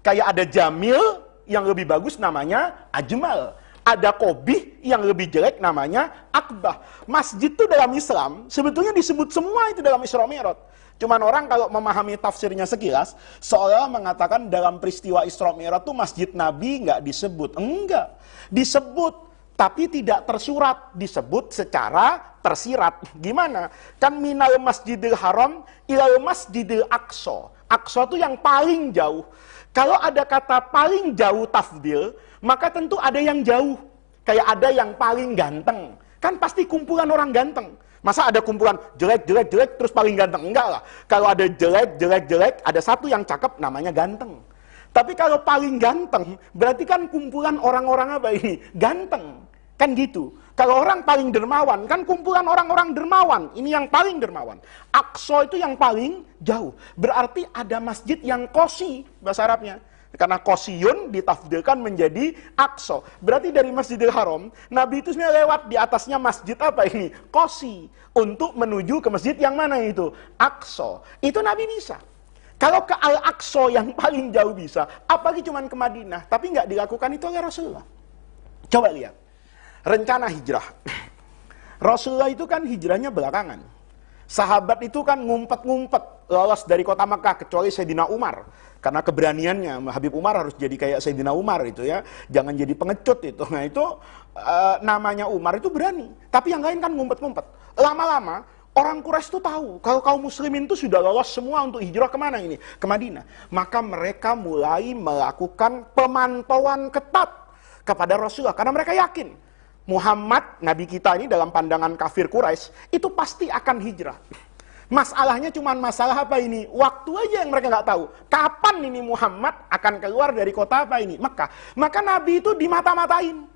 Kayak ada Jamil yang lebih bagus namanya Ajmal. Ada Qobih yang lebih jelek namanya Akbah. Masjid itu dalam Islam sebetulnya disebut semua itu dalam Isra Mi'raj. Cuman orang kalau memahami tafsirnya sekilas, seolah mengatakan dalam peristiwa Isra Mi'raj itu Masjid Nabi nggak disebut. Enggak. Disebut, tapi tidak tersurat. Disebut secara tersirat. Gimana? Kan minal Masjidil Haram ilal Masjidil Aqsa. Aqsa itu yang paling jauh. Kalau ada kata paling jauh tafdil, maka tentu ada yang jauh. Kayak ada yang paling ganteng. Kan pasti kumpulan orang ganteng. Masa ada kumpulan jelek terus paling ganteng? Enggak lah. Kalau ada jelek, ada satu yang cakep namanya ganteng. Tapi kalau paling ganteng, berarti kan kumpulan orang-orang apa ini? Ganteng. Kan gitu. Kalau orang paling dermawan, kan kumpulan orang-orang dermawan. Ini yang paling dermawan. Aqsa itu yang paling jauh. Berarti ada masjid yang kosi, bahasa Arabnya. Karena kosiyun ditafsirkan menjadi Aqsa. Berarti dari Masjidil Haram, Nabi itu sebenarnya lewat di atasnya masjid apa ini? Kosi. Untuk menuju ke masjid yang mana itu? Aqsa. Itu Nabi bisa. Kalau ke Al-Aqsa yang paling jauh bisa, apalagi cuma ke Madinah. Tapi nggak dilakukan itu oleh Rasulullah. Coba lihat. Rencana hijrah. Rasulullah itu kan hijrahnya belakangan. Sahabat itu kan ngumpet-ngumpet lolos dari kota Makkah, kecuali Sayyidina Umar. Karena keberaniannya, Habib Umar harus jadi kayak Sayyidina Umar itu ya. Jangan jadi pengecut itu. Nah itu namanya Umar itu berani. Tapi yang lain kan ngumpet-ngumpet. Lama-lama orang Quraisy itu tahu kalau kaum muslimin itu sudah lolos semua untuk hijrah kemana ini? Ke Madinah. Maka mereka mulai melakukan pemantauan ketat kepada Rasulullah. Karena mereka yakin Muhammad, Nabi kita ini dalam pandangan kafir Quraisy, itu pasti akan hijrah. Masalahnya cuma masalah apa ini? Waktu aja yang mereka nggak tahu. Kapan ini Muhammad akan keluar dari kota apa ini? Mekah. Maka Nabi itu dimata-matain.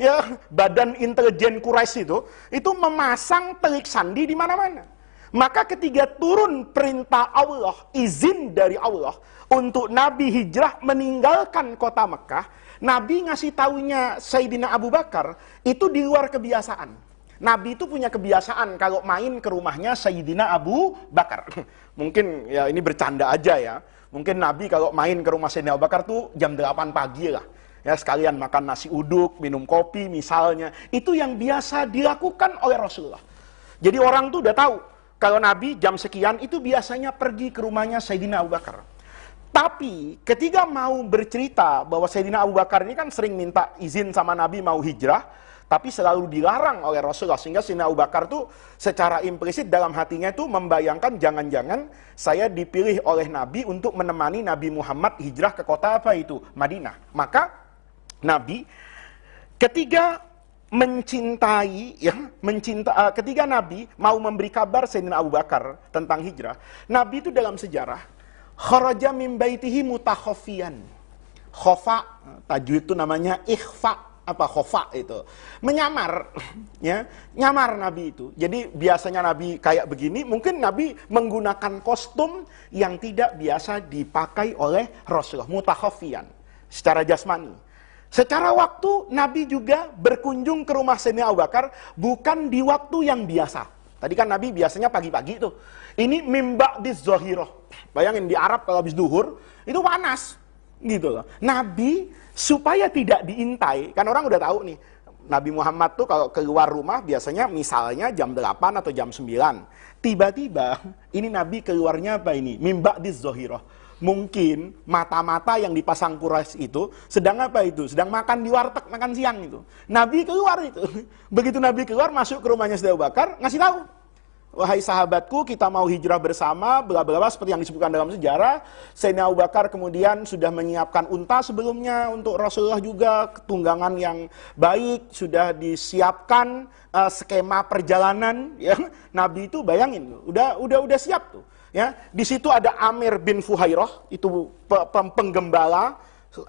Ya, badan intelijen Quraisy itu memasang telik sandi di mana-mana. Maka ketika turun perintah Allah, izin dari Allah untuk Nabi hijrah meninggalkan kota Mekah, Nabi ngasih taunya Sayyidina Abu Bakar itu di luar kebiasaan. Nabi itu punya kebiasaan kalau main ke rumahnya Sayyidina Abu Bakar. Mungkin ya ini bercanda aja ya. Mungkin Nabi kalau main ke rumah Sayyidina Abu Bakar tuh jam 8 pagi lah. Ya sekalian makan nasi uduk, minum kopi misalnya. Itu yang biasa dilakukan oleh Rasulullah. Jadi orang tuh udah tahu kalau Nabi jam sekian itu biasanya pergi ke rumahnya Sayyidina Abu Bakar. Tapi ketika mau bercerita bahwa Sayyidina Abu Bakar ini kan sering minta izin sama Nabi mau hijrah, tapi selalu dilarang oleh Rasulullah. Sehingga Sayyidina Abu Bakar tuh secara implisit dalam hatinya itu membayangkan jangan-jangan saya dipilih oleh Nabi untuk menemani Nabi Muhammad hijrah ke kota apa itu? Madinah. Maka Nabi ketika mencintai, ketika Nabi mau memberi kabar Sayyidina Abu Bakar tentang hijrah, Nabi itu dalam sejarah kharaja min baitihi mutakhafiyan. Khofa, tajwid itu namanya ikhfa, apa khofa itu. Menyamar, ya, nyamar Nabi itu. Jadi biasanya Nabi kayak begini, mungkin Nabi menggunakan kostum yang tidak biasa dipakai oleh Rasulullah, mutakhafiyan, secara jasmani. Secara waktu, Nabi juga berkunjung ke rumah Sayyidina Abu Bakar, bukan di waktu yang biasa. Tadi kan Nabi biasanya pagi-pagi tuh. Ini mimba di zohiroh. Bayangin di Arab kalau habis duhur, itu panas. Gitu loh. Nabi supaya tidak diintai, kan orang udah tahu nih, Nabi Muhammad tuh kalau keluar rumah biasanya misalnya jam 8 atau jam 9. Tiba-tiba, ini Nabi keluarnya apa ini? Mimba di zohiroh. Mungkin mata-mata yang dipasang Quraisy itu sedang apa itu? Sedang makan di warteg, makan siang itu. Nabi keluar itu. Begitu Nabi keluar masuk ke rumahnya Sayyidina Abu Bakar, ngasih tahu. Wahai sahabatku, kita mau hijrah bersama, bla bla bla seperti yang disebutkan dalam sejarah. Sayyidina Abu Bakar kemudian sudah menyiapkan unta sebelumnya untuk Rasulullah juga, tunggangan yang baik, sudah disiapkan skema perjalanan ya. Nabi itu bayangin, udah siap tuh. Ya, di situ ada Amir bin Fuhairah, itu penggembala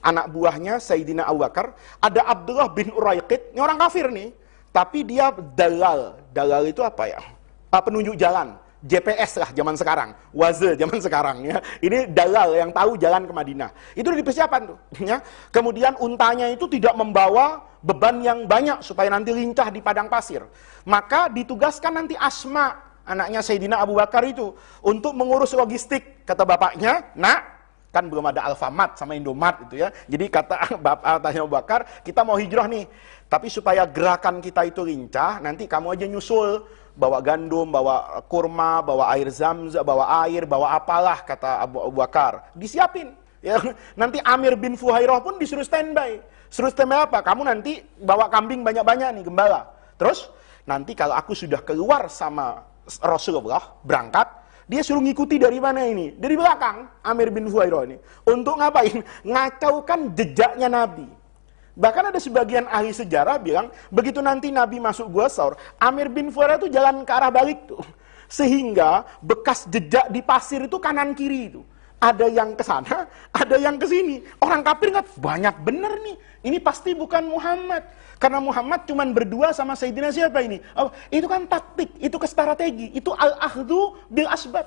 anak buahnya Sayyidina Abu Bakar. Ada Abdullah bin Uraiqid, ini orang kafir nih, tapi dia dalal. Dalal itu apa ya? Penunjuk jalan, GPS lah zaman sekarang, Waze zaman sekarang ya. Ini dalal yang tahu jalan ke Madinah. Itu udah dipersiapkan tuh. Ya. Kemudian untanya itu tidak membawa beban yang banyak supaya nanti lincah di padang pasir. Maka ditugaskan nanti Asma, anaknya Sayyidina Abu Bakar itu, untuk mengurus logistik. Kata bapaknya, nak, kan belum ada Alfamart sama Indomaret itu ya. Jadi kata bapaknya Abu Bakar, kita mau hijrah nih. Tapi supaya gerakan kita itu lincah, nanti kamu aja nyusul. Bawa gandum, bawa kurma, bawa air zamzam, bawa air, bawa apalah, kata Abu Bakar. Disiapin. Ya. Nanti Amir bin Fuhairah pun disuruh standby. Suruh standby apa? Kamu nanti bawa kambing banyak-banyak nih, gembala. Terus, nanti kalau aku sudah keluar sama Rasulullah, berangkat, dia suruh ngikuti dari mana ini? Dari belakang, Amir bin Fuhairah ini. Untuk ngapain? Ngacaukan jejaknya Nabi. Bahkan ada sebagian ahli sejarah bilang, begitu nanti Nabi masuk Gua Saur, Amir bin Fuhairah itu jalan ke arah balik tuh. Sehingga bekas jejak di pasir itu kanan kiri itu. Ada yang ke sana, ada yang ke sini. Orang kafir nggak banyak bener nih. Ini pasti bukan Muhammad. Karena Muhammad cuman berdua sama Sayyidina siapa ini? Oh, itu kan taktik, itu ke strategi, itu al-akhdhu bil asbab.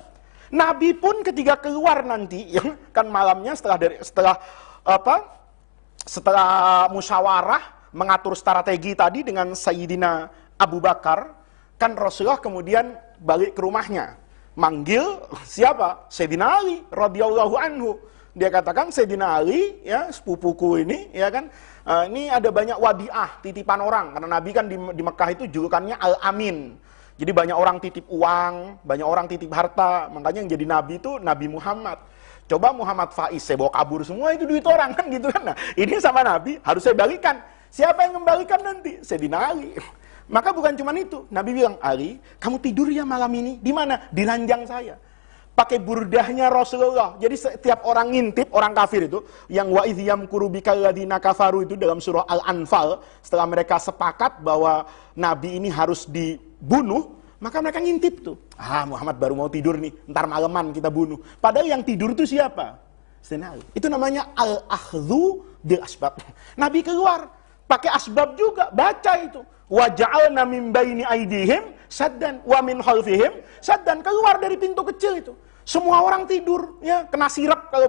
Nabi pun ketika keluar nanti, ya, kan malamnya setelah musyawarah mengatur strategi tadi dengan Sayyidina Abu Bakar, kan Rasulullah kemudian balik ke rumahnya. Manggil siapa? Sayyidina Ali radhiyallahu anhu. Dia katakan, Sayyidina Ali, ya sepupuku ini, ya kan, ini ada banyak wadiah, titipan orang. Karena Nabi kan di Mekah itu julukannya Al-Amin. Jadi banyak orang titip uang, banyak orang titip harta. Makanya yang jadi Nabi itu Nabi Muhammad. Coba Muhammad Faiz, saya bawa kabur semua itu duit orang, kan gitu kan. Nah, ini sama Nabi harus saya balikan. Siapa yang membalikan nanti? Sayyidina Ali. Maka bukan cuma itu. Nabi bilang, Ali, kamu tidur ya malam ini. Di mana? Di ranjang saya. Pakai burdahnya Rasulullah. Jadi setiap orang ngintip, orang kafir itu, yang wa idh yamkuru bikal ladina kafaru itu dalam surah Al-Anfal, setelah mereka sepakat bahwa Nabi ini harus dibunuh, maka mereka ngintip tuh. Muhammad baru mau tidur nih, ntar maleman kita bunuh. Padahal yang tidur itu siapa? Sayyidina Ali. Itu namanya al-akhdhu bil asbab. Nabi keluar, pakai asbab juga, baca itu. Wa ja'alna min baini aydihim saddan wa min khalfihim saddan, keluar dari pintu kecil itu. Semua orang tidur, ya, kena sirap kalau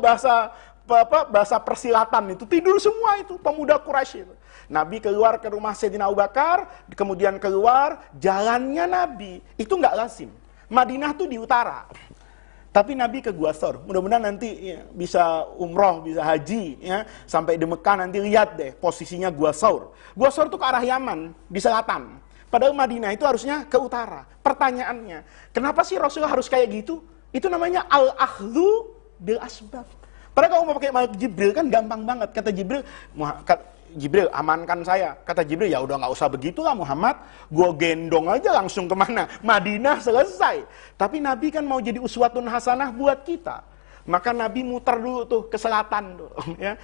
bahasa persilatan itu, tidur semua itu pemuda Quraisy itu. Nabi keluar ke rumah Sayyidina Abu Bakar, kemudian keluar jalannya Nabi. Itu nggak lazim. Madinah tuh di utara. Tapi Nabi ke Gua Thawr. Mudah-mudahan nanti ya, bisa umroh, bisa haji, ya, sampai di Mekah nanti lihat deh posisinya Gua Thawr. Gua Thawr itu ke arah Yaman, di selatan. Padahal Madinah itu harusnya ke utara. Pertanyaannya, kenapa sih Rasulullah harus kayak gitu? Itu namanya al-akhdhu bil asbab. Padahal kalau mau pakai malaikat Jibril kan gampang banget. Kata Jibril, amankan saya. Kata Jibril, ya udah nggak usah begitulah Muhammad, gue gendong aja langsung kemana? Madinah, selesai. Tapi Nabi kan mau jadi uswatun hasanah buat kita. Maka Nabi muter dulu tuh ke selatan tuh. Ya.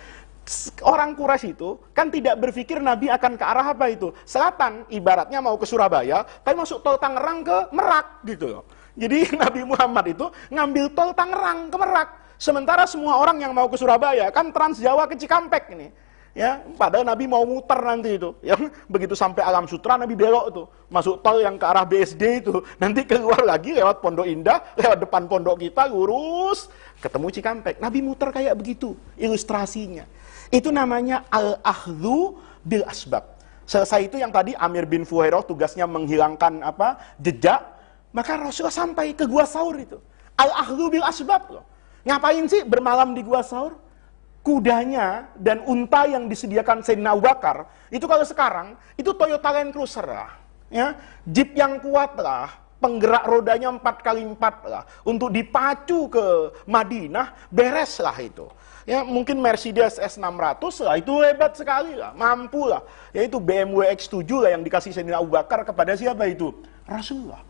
Orang Quraisy itu kan tidak berpikir Nabi akan ke arah apa itu? Selatan, ibaratnya mau ke Surabaya, tapi masuk tol Tangerang ke Merak gitu loh. Jadi Nabi Muhammad itu ngambil tol Tangerang ke Merak. Sementara semua orang yang mau ke Surabaya kan Trans Jawa ke Cikampek ini. Ya, padahal Nabi mau muter nanti itu, ya, begitu sampai Alam Sutra Nabi belok tuh, masuk tol yang ke arah BSD itu, nanti keluar lagi lewat Pondok Indah, lewat depan pondok kita, lurus, ketemu Cikampek. Nabi muter kayak begitu, ilustrasinya. Itu namanya al-akhdhu bil asbab. Selesai itu yang tadi Amir bin Fuhairah tugasnya menghilangkan jejak, maka Rasulullah sampai ke Gua Thawr itu. Al-akhdhu bil asbab loh. Ngapain sih bermalam di Gua Thawr? Kudanya dan unta yang disediakan Sayyidina Abu Bakar, itu kalau sekarang, itu Toyota Land Cruiser lah. Ya, Jeep yang kuat lah, penggerak rodanya 4x4 lah. Untuk dipacu ke Madinah, beres lah itu. Ya, mungkin Mercedes S600 lah, itu hebat sekali lah, mampu lah. Yaitu BMW X7 lah yang dikasih Sayyidina Abu Bakar kepada siapa itu? Rasulullah.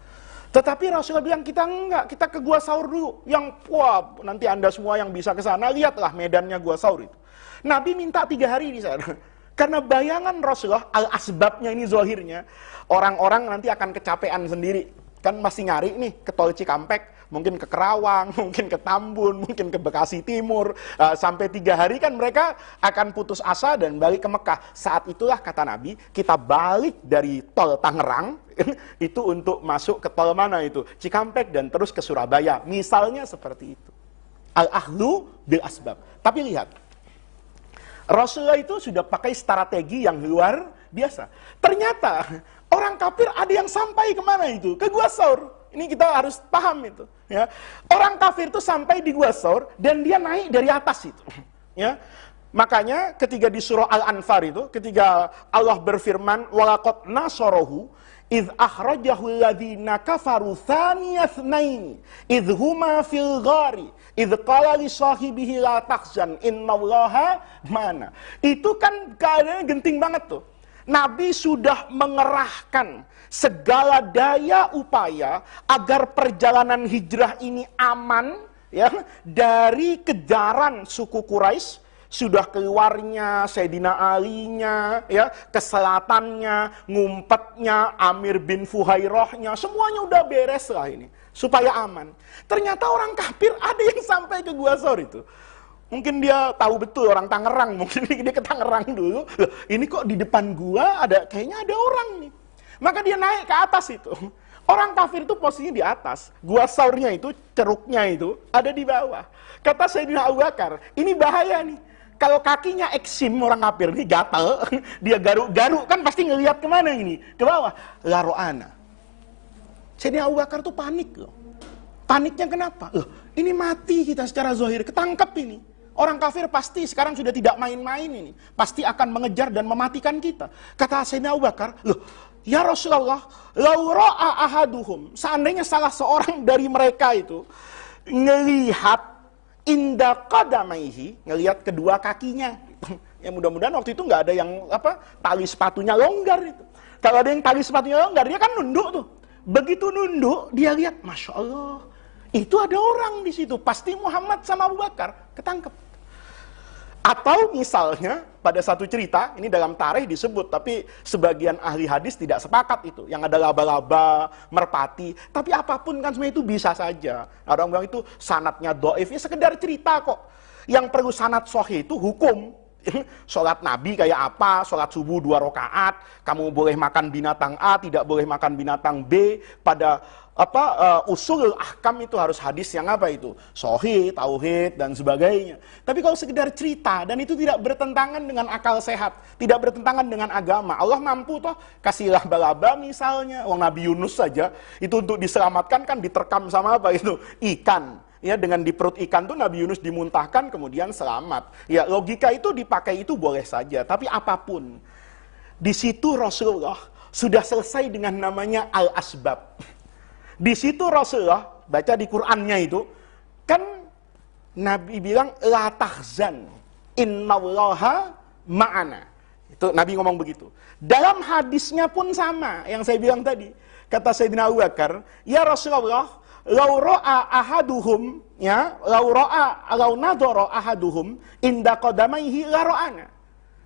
Tetapi Rasulullah bilang, kita enggak, kita ke Gua Thawr dulu. Yang, wah, nanti Anda semua yang bisa ke sana, lihatlah medannya Gua Thawr itu. Nabi minta 3 hari di sana. Karena bayangan Rasulullah, al-asbabnya ini zahirnya, orang-orang nanti akan kecapean sendiri. Kan masih nyari nih ke tol Cikampek, mungkin ke Kerawang, mungkin ke Tambun, mungkin ke Bekasi Timur. Sampai 3 hari kan mereka akan putus asa dan balik ke Mekah. Saat itulah kata Nabi, kita balik dari tol Tangerang, itu untuk masuk ke tol mana itu? Cikampek dan terus ke Surabaya. Misalnya seperti itu. Al-akhdhu bil asbab. Tapi lihat, Rasulullah itu sudah pakai strategi yang luar biasa. Ternyata orang kafir ada yang sampai kemana itu? Ke Gua Thawr. Ini kita harus paham itu. Ya. Orang kafir itu sampai di Gua Thawr dan dia naik dari atas itu. Ya. Makanya ketika di surah Al-Anfal itu, ketika Allah berfirman, walaqad nasarahu idh akhrajahu alladhina kafaru thaniyasnaini idh huma fil ghari idh qala li sahibihi la tahzan innallaha ma'ana. Itu kan keadaannya genting banget tuh. Nabi sudah mengerahkan segala daya upaya agar perjalanan hijrah ini aman, ya, dari kejaran suku Quraisy. Sudah keluarnya Sayyidina Ali-nya, ya, ke selatannya, ngumpetnya, Amir bin Fuhairahnya, semuanya udah beres lah ini. supaya aman. Ternyata orang kafir ada yang sampai ke Gua Saur itu. Mungkin dia tahu betul orang Tangerang, mungkin dia ke Tangerang dulu. Loh, ini kok di depan gua kayaknya ada orang nih. Maka dia naik ke atas itu. Orang kafir itu posisinya di atas. Gua Saurnya itu, ceruknya itu ada di bawah. Kata Sayyidina Abu Bakar, ini bahaya nih. Kalau kakinya eksim orang kafir ini gatal, dia garuk-garuk kan pasti ngelihat kemana ini? Ke bawah. Laro'ana. Sayyidina Abu Bakar tuh panik loh. Paniknya kenapa? Loh, ini mati kita secara zahir, ketangkep ini. Orang kafir pasti sekarang sudah tidak main-main ini. Pasti akan mengejar dan mematikan kita. Kata Sayyidina Abu Bakar, loh, ya Rasulullah, lau ra'a ahaduhum, seandainya salah seorang dari mereka itu ngelihat inda qadamaihi, ngelihat kedua kakinya. Ya mudah-mudahan waktu itu nggak ada yang tali sepatunya longgar itu. Kalau ada yang tali sepatunya longgar, dia kan nunduk tuh. Begitu nunduk, dia lihat, Masya Allah, itu ada orang di situ. Pasti Muhammad sama Abu Bakar ketangkep. Atau misalnya pada satu cerita, ini dalam tarikh disebut, tapi sebagian ahli hadis tidak sepakat itu. Yang ada laba-laba, merpati, tapi apapun kan sebenarnya itu bisa saja. Orang bilang itu sanadnya dhaif, ya sekedar cerita kok. Yang perlu sanad sahih itu hukum. Sholat Nabi kayak apa, sholat subuh 2 rakaat, kamu boleh makan binatang A, tidak boleh makan binatang B. Pada usul ahkam itu harus hadis yang apa itu? Sahih, tauhid, dan sebagainya. Tapi kalau sekedar cerita, dan itu tidak bertentangan dengan akal sehat, tidak bertentangan dengan agama, Allah mampu toh kasih laba-laba misalnya. Wong Nabi Yunus saja, itu untuk diselamatkan kan diterkam sama apa itu? Ikan. Ya, dengan di perut ikan tuh Nabi Yunus dimuntahkan kemudian selamat. Ya, logika itu dipakai itu boleh saja, tapi apapun. Di situ Rasulullah sudah selesai dengan namanya al-asbab. Di situ Rasulullah baca di Qur'annya itu kan Nabi bilang la tahzan innallaha ma'ana. Itu Nabi ngomong begitu. Dalam hadisnya pun sama yang saya bilang tadi. Kata Sayyidina Abu Bakar, ya Rasulullah, lau ra'a ahaduhum, ya, lau nadhara ahaduhum inda qadamaihi la ra'ana.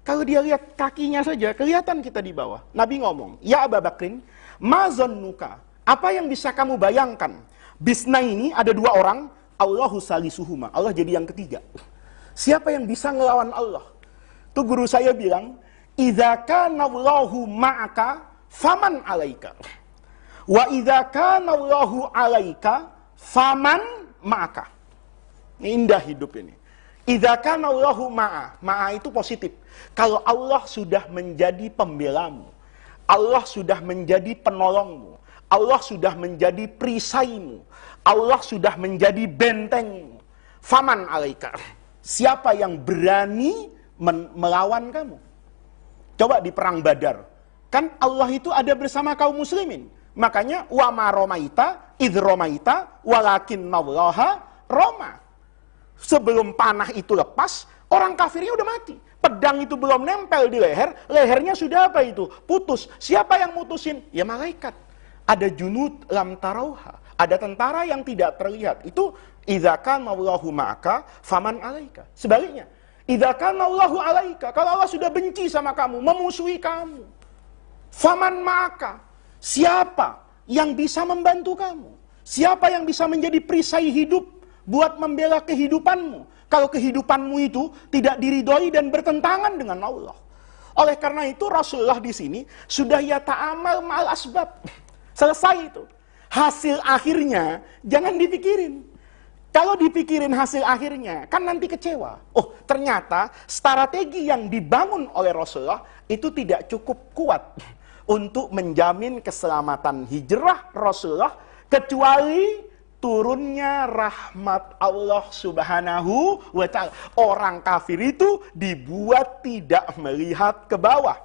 Kalau dia lihat kakinya saja kelihatan kita di bawah. Nabi ngomong, ya Abu Bakrin, ma zannuka? Apa yang bisa kamu bayangkan? Bisna ini ada 2 orang, Allahu salisuhuma. Allah jadi yang ketiga. Siapa yang bisa ngelawan Allah? Tuh guru saya bilang, idza kana Allahu ma'aka faman 'alaika. Wa idza kana Allahu 'alaika faman ma'aka. Indah hidup ini. Idza kana Allahu ma'a itu positif. Kalau Allah sudah menjadi pembelamu, Allah sudah menjadi penolongmu, Allah sudah menjadi perisaimu, Allah sudah menjadi bentengmu. Faman 'alaika. Siapa yang berani melawan kamu? Coba di perang Badar. Kan Allah itu ada bersama kaum muslimin. Makanya wa ma romaita idh romaita walakinnallaha roma. Sebelum panah itu lepas, orang kafirnya udah mati. Pedang itu belum nempel di leher, lehernya sudah apa itu? Putus. Siapa yang mutusin? Ya malaikat. Ada junud lam tarauha. Ada tentara yang tidak terlihat. Itu idza kana Allahu ma'aka faman 'alaika. Sebaliknya, idza kana Allahu 'alaika, kalau Allah sudah benci sama kamu, memusuhi kamu, faman ma'aka, siapa yang bisa membantu kamu? Siapa yang bisa menjadi perisai hidup buat membela kehidupanmu? Kalau kehidupanmu itu tidak diridhoi dan bertentangan dengan Allah. Oleh karena itu Rasulullah di sini sudah yata'amal ma'al asbab. Selesai itu. Hasil akhirnya jangan dipikirin. Kalau dipikirin hasil akhirnya, kan nanti kecewa. Oh, ternyata strategi yang dibangun oleh Rasulullah itu tidak cukup kuat untuk menjamin keselamatan hijrah Rasulullah, kecuali turunnya rahmat Allah Subhanahu wa ta'ala. Orang kafir itu dibuat tidak melihat ke bawah.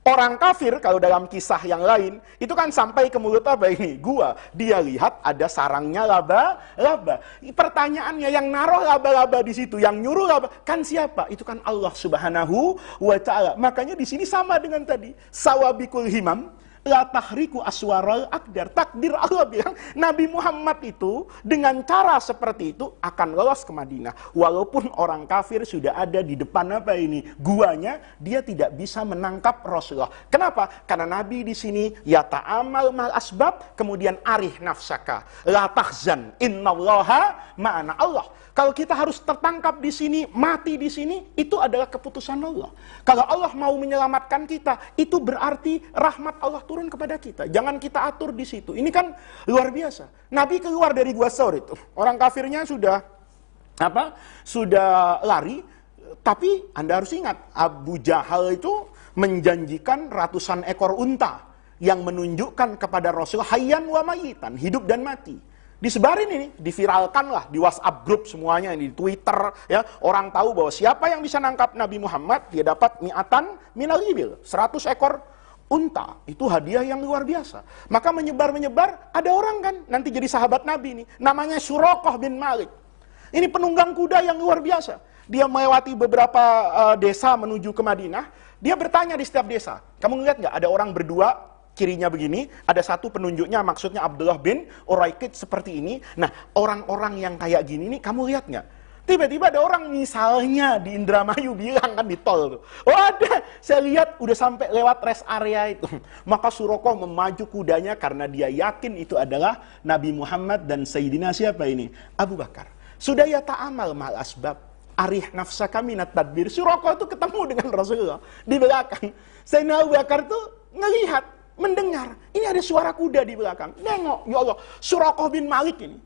Orang kafir kalau dalam kisah yang lain itu kan sampai ke mulut apa ini? Gua. Dia lihat ada sarangnya laba-laba. Pertanyaannya yang naruh laba-laba di situ, yang nyuruh laba kan siapa? Itu kan Allah Subhanahu wa ta'ala. Makanya di sini sama dengan tadi. Sawabikul himam La tahriku aswaral akdar. Takdir Allah bilang, Nabi Muhammad itu dengan cara seperti itu akan lolos ke Madinah. Walaupun orang kafir sudah ada di depan apa ini? Guanya, dia tidak bisa menangkap Rasulullah. Kenapa? Karena Nabi di sini ya ta'amal mal asbab, kemudian arih nafsaka. La tahzan, innallaha ma'ana Allah. Kalau kita harus tertangkap di sini, mati di sini, itu adalah keputusan Allah. Kalau Allah mau menyelamatkan kita, itu berarti rahmat Allah turun kepada kita. Jangan kita atur di situ. Ini kan luar biasa. Nabi keluar dari Gua Saur itu. Orang kafirnya sudah lari, tapi Anda harus ingat, Abu Jahal itu menjanjikan ratusan ekor unta yang menunjukkan kepada Rasul hayyan wa mayitan, hidup dan mati. Disebarin ini, diviralkan lah di WhatsApp grup semuanya, di Twitter, ya. Orang tahu bahwa siapa yang bisa nangkap Nabi Muhammad, dia dapat mi'atan minal ibil, 100 ekor unta. Itu hadiah yang luar biasa. Maka menyebar, ada orang kan nanti jadi sahabat Nabi ini, namanya Suraqah bin Malik. Ini penunggang kuda yang luar biasa. Dia melewati beberapa desa menuju ke Madinah, dia bertanya di setiap desa, kamu ngeliat nggak ada orang berdua, kirinya begini, ada satu penunjuknya maksudnya Abdullah bin Uraikid seperti ini. Nah, orang-orang yang kayak gini nih kamu lihat nggak? Tiba-tiba ada orang misalnya di Indramayu bilang kan di tol tuh, oh ada, saya lihat udah sampai lewat rest area itu. Maka Suraqah memaju kudanya karena dia yakin itu adalah Nabi Muhammad dan Sayyidina siapa ini? Abu Bakar. Sudah ya ta'amal mal asbab, arih nafsaka minat tadbir. Suraqah itu ketemu dengan Rasulullah di belakang. Sayyidina Abu Bakar tuh ngelihat, mendengar, ini ada suara kuda di belakang. Nengok, ya Allah, Suraqah bin Malik ini.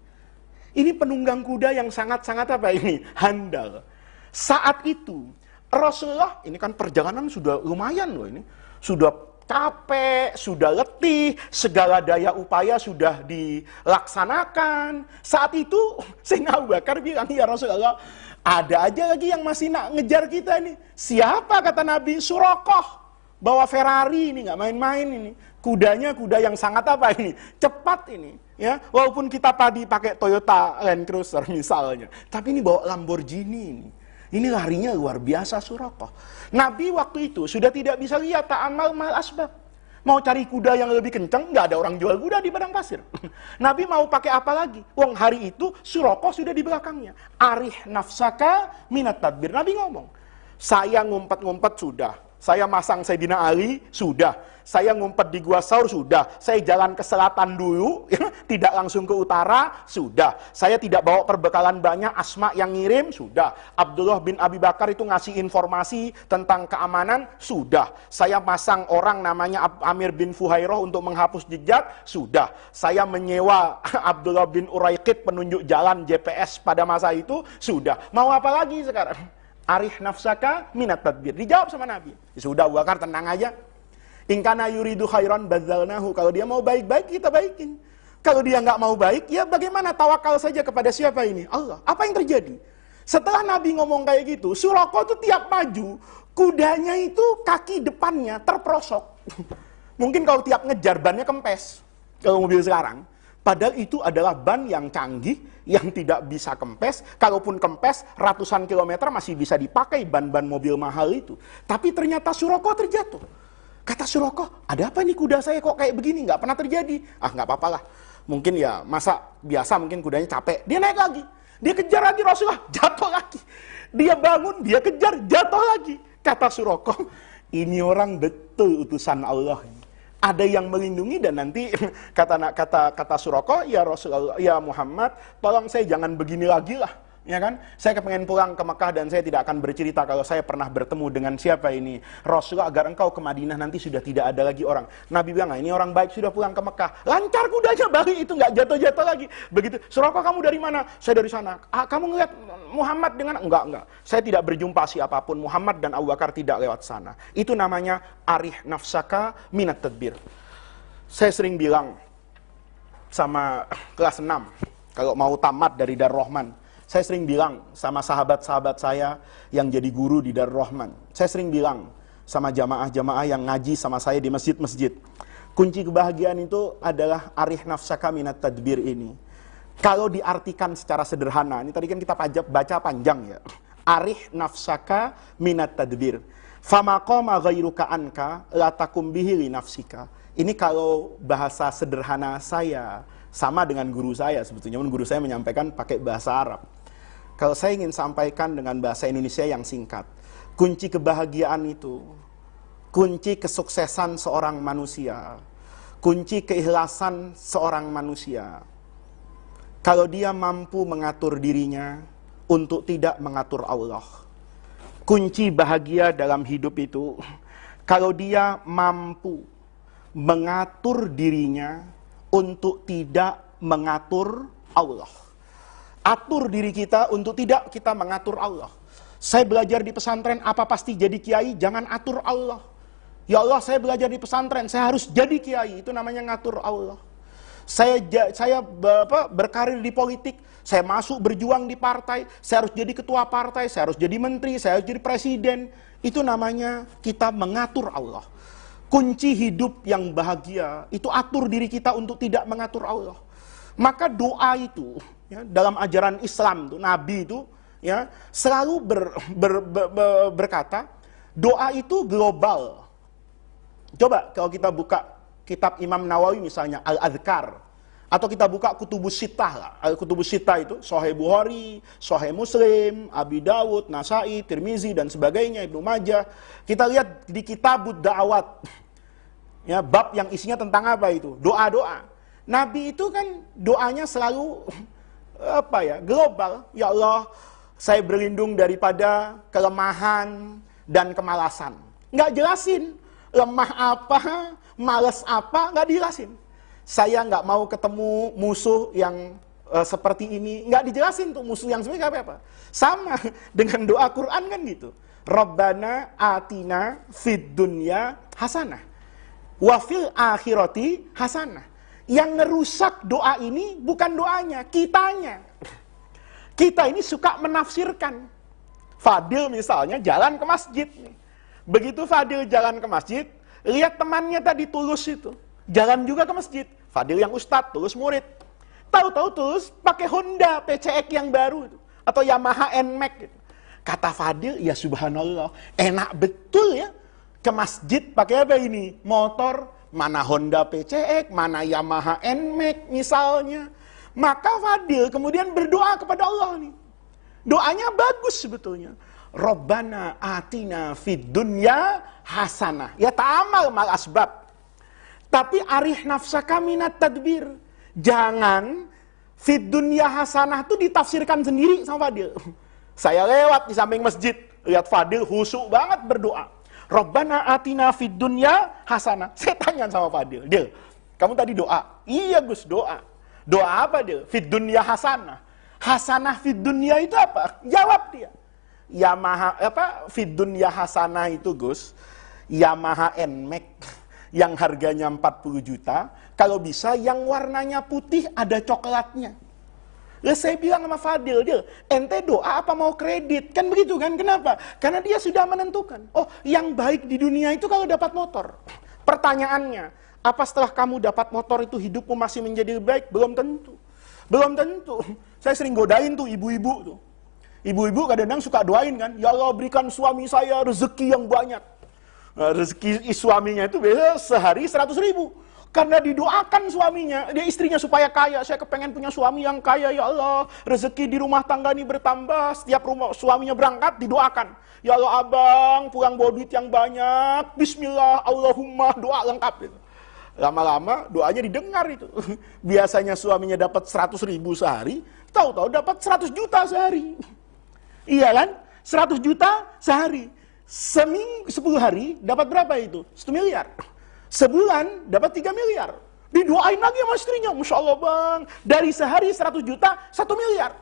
Ini penunggang kuda yang sangat-sangat apa ini? Handal. Saat itu, Rasulullah, ini kan perjalanan sudah lumayan loh ini. Sudah capek, sudah letih, segala daya upaya sudah dilaksanakan. Saat itu, Sayyidina Abu Bakar bilang, ya Rasulullah, ada aja lagi yang masih nak ngejar kita nih. Siapa kata Nabi? Suraqah. Bawa Ferrari ini, nggak main-main ini. Kudanya kuda yang sangat apa ini? Cepat ini. Ya, walaupun kita tadi pakai Toyota Land Cruiser misalnya, tapi ini bawa Lamborghini ini. Ini larinya luar biasa Suraqah. Nabi waktu itu sudah tidak bisa lihat ta'amal mal asbab. Mau cari kuda yang lebih kencang, nggak ada orang jual kuda di padang pasir. Nabi mau pakai apa lagi? Wong hari itu Suraqah sudah di belakangnya. Arih nafsaka minat tadbir. Nabi ngomong, saya ngumpet-ngumpet sudah. Saya masang Sayyidina Ali, sudah. Saya ngumpet di Gua Saur, sudah. Saya jalan ke selatan dulu, tidak langsung ke utara, sudah. Saya tidak bawa perbekalan banyak, Asma yang ngirim, sudah. Abdullah bin Abi Bakar itu ngasih informasi tentang keamanan, sudah. Saya masang orang namanya Amir bin Fuhairah untuk menghapus jejak, sudah. Saya menyewa Abdullah bin Uraikid penunjuk jalan GPS pada masa itu, sudah. Mau apa lagi sekarang? Arih nafsaka minat tadbir. Dijawab sama Nabi. Ya sudah Abu Bakar, tenang aja. Ingkana yuridu khairan badzalnahu. Kalau dia mau baik-baik, kita baikin. Kalau dia nggak mau baik, ya bagaimana, tawakal saja kepada siapa ini? Allah. Apa yang terjadi? Setelah Nabi ngomong kayak gitu, Suraqah itu tiap maju, kudanya itu kaki depannya terprosok. Mungkin kalau tiap ngejar, bannya kempes. Kalau mobil sekarang. Padahal itu adalah ban yang canggih, yang tidak bisa kempes. Kalaupun kempes, ratusan kilometer masih bisa dipakai ban-ban mobil mahal itu. Tapi ternyata Suraqah terjatuh. Kata Suraqah, ada apa nih kuda saya kok kayak begini? Nggak pernah terjadi. Ah, nggak apa-apa lah. Mungkin ya, masa biasa mungkin kudanya capek. Dia naik lagi. Dia kejar lagi Rasulullah, jatuh lagi. Dia bangun, dia kejar, jatuh lagi. Kata Suraqah, ini orang betul utusan Allah. Ada yang melindungi, dan nanti kata Suraqah, ya Rasulullah, ya Muhammad, tolong saya jangan begini lagi lah, ya kan? Saya kepengen pulang ke Mekah dan saya tidak akan bercerita kalau saya pernah bertemu dengan siapa ini Rasulullah, agar engkau ke Madinah nanti sudah tidak ada lagi orang. Nabi bilang, nah, ini orang baik sudah pulang ke Mekah, lancar kudanya balik itu, nggak jatuh-jatuh lagi. Begitu, Suraqah, kamu dari mana? Saya dari sana. Ah, kamu ngeliat Muhammad dengan enggak. Saya tidak berjumpa siapapun. Muhammad dan Abu Bakar tidak lewat sana. Itu namanya arih nafsaka minat tadbir. Saya sering bilang sama kelas 6, kalau mau tamat dari Darul Rahman, saya sering bilang sama sahabat-sahabat saya yang jadi guru di Darul Rahman, saya sering bilang sama jamaah-jamaah yang ngaji sama saya di masjid-masjid, kunci kebahagiaan itu adalah arih nafsaka minat tadbir ini. Kalau diartikan secara sederhana, ini tadi kan kita baca panjang ya. Arih nafsaka minat tadbir. Fama qama ghairuka anka la takum bihi li nafsika. Ini kalau bahasa sederhana saya, sama dengan guru saya sebetulnya, guru saya menyampaikan pakai bahasa Arab. Kalau saya ingin sampaikan dengan bahasa Indonesia yang singkat, kunci kebahagiaan itu, kunci kesuksesan seorang manusia, kunci keikhlasan seorang manusia, kalau dia mampu mengatur dirinya untuk tidak mengatur Allah. Kunci bahagia dalam hidup itu, kalau dia mampu mengatur dirinya untuk tidak mengatur Allah. Atur diri kita untuk tidak kita mengatur Allah. Saya belajar di pesantren, apa pasti jadi kiai? Jangan atur Allah. Ya Allah, saya belajar di pesantren, saya harus jadi kiai. Itu namanya ngatur Allah. Saya berkarir di politik, saya masuk berjuang di partai, saya harus jadi ketua partai, saya harus jadi menteri, saya harus jadi presiden. Itu namanya kita mengatur Allah. Kunci hidup yang bahagia itu atur diri kita untuk tidak mengatur Allah. Maka doa itu, ya, dalam ajaran Islam itu, Nabi itu, ya, selalu berkata, doa itu global. Coba kalau kita buka kitab Imam Nawawi misalnya, Al-Adhkar, atau kita buka Kutubus Sittah lah. Kutubus Sittah itu Sahih Bukhari, Sahih Muslim, Abi Dawud, Nasai, Tirmizi dan sebagainya, Ibnu Majah. Kita lihat di Kitabud Da'awat, ya, bab yang isinya tentang apa itu? Doa-doa. Nabi itu kan doanya selalu global. Ya Allah, saya berlindung daripada kelemahan dan kemalasan. Nggak jelasin lemah apa, malas apa, nggak dijelasin. Saya nggak mau ketemu musuh yang seperti ini, nggak dijelasin tuh musuh yang sebenarnya apa. Sama dengan doa Quran kan gitu. Rabbana atina fid dunya hasanah wa fil akhirati hasanah. Yang ngerusak doa ini bukan doanya, kitanya. Kita ini suka menafsirkan. Fadil misalnya jalan ke masjid. Begitu Fadil jalan ke masjid, lihat temannya tadi Tulus itu. Jalan juga ke masjid. Fadil yang ustadz, Tulus murid. Tahu-tahu Tulus pakai Honda PCX yang baru itu, atau Yamaha NMAX gitu. Kata Fadil, ya subhanallah, enak betul ya ke masjid pakai apa ini? Motor, mana Honda PCX, mana Yamaha NMAX misalnya. Maka Fadil kemudian berdoa kepada Allah nih. Doanya bagus sebetulnya. Rabbana atina fid dunya hasanah. Ya ta'amal mal asbab. Tapi arih nafsaka minat tadbir. Jangan fid dunya hasanah itu ditafsirkan sendiri sama Fadil. Saya lewat di samping masjid, lihat Fadil khusyuk banget berdoa. Rabbana atina fid dunya hasanah. Saya tanya sama Fadil, Dil, kamu tadi doa? Iya Gus, doa. Doa apa Dil? Fid dunya hasanah. Hasanah fid dunya itu apa? Jawab dia. Yamaha fid dunya hasanah itu Gus, Yamaha NMAX yang harganya 40 juta, kalau bisa yang warnanya putih ada coklatnya. Lalu saya bilang sama Fadil, Dil, ente doa apa mau kredit? Kan begitu kan? Kenapa? Karena dia sudah menentukan. Oh, yang baik di dunia itu kalau dapat motor. Pertanyaannya, apa setelah kamu dapat motor itu hidupmu masih menjadi baik? Belum tentu. Belum tentu. Saya sering godain tuh ibu-ibu tuh. Ibu-ibu kadang-kadang suka doain kan, ya Allah berikan suami saya rezeki yang banyak. Nah, rezeki suaminya itu biasanya sehari 100.000. Karena didoakan suaminya, dia istrinya supaya kaya. Saya kepengen punya suami yang kaya, ya Allah. Rezeki di rumah tangga ini bertambah. Setiap rumah suaminya berangkat, didoakan. Ya Allah abang, pulang bawa duit yang banyak. Bismillah, Allahumma, doa lengkap. Gitu. Lama-lama doanya didengar itu. Biasanya suaminya dapat 100.000 sehari, tahu-tahu dapat 100 juta sehari. Iya kan? 100 juta sehari. Seminggu 10 hari dapat berapa itu? 1 miliar. Sebulan dapat 3 miliar. Didoain lagi sama istrinya. Masya Allah bang. Dari sehari 100 juta, 1 miliar.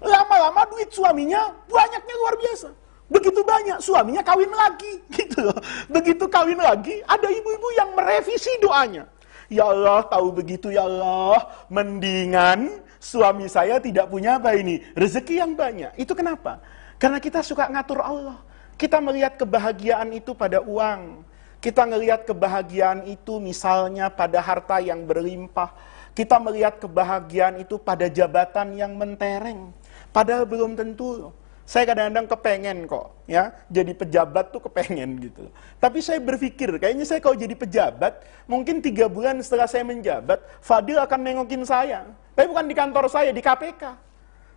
Lama-lama duit suaminya banyaknya luar biasa. Begitu banyak, suaminya kawin lagi. Gitu loh. Begitu kawin lagi, ada ibu-ibu yang merevisi doanya. Ya Allah, tahu begitu ya Allah. Mendingan suami saya tidak punya apa ini? Rezeki yang banyak. Itu kenapa? Karena kita suka ngatur Allah. Kita melihat kebahagiaan itu pada uang. Kita melihat kebahagiaan itu misalnya pada harta yang berlimpah. Kita melihat kebahagiaan itu pada jabatan yang mentereng. Padahal belum tentu. Saya kadang-kadang kepengen kok, ya, jadi pejabat tuh kepengen gitu. Tapi saya berpikir, kayaknya saya kalau jadi pejabat, mungkin 3 bulan setelah saya menjabat, Fadil akan nengokin saya. Tapi bukan di kantor saya, di KPK.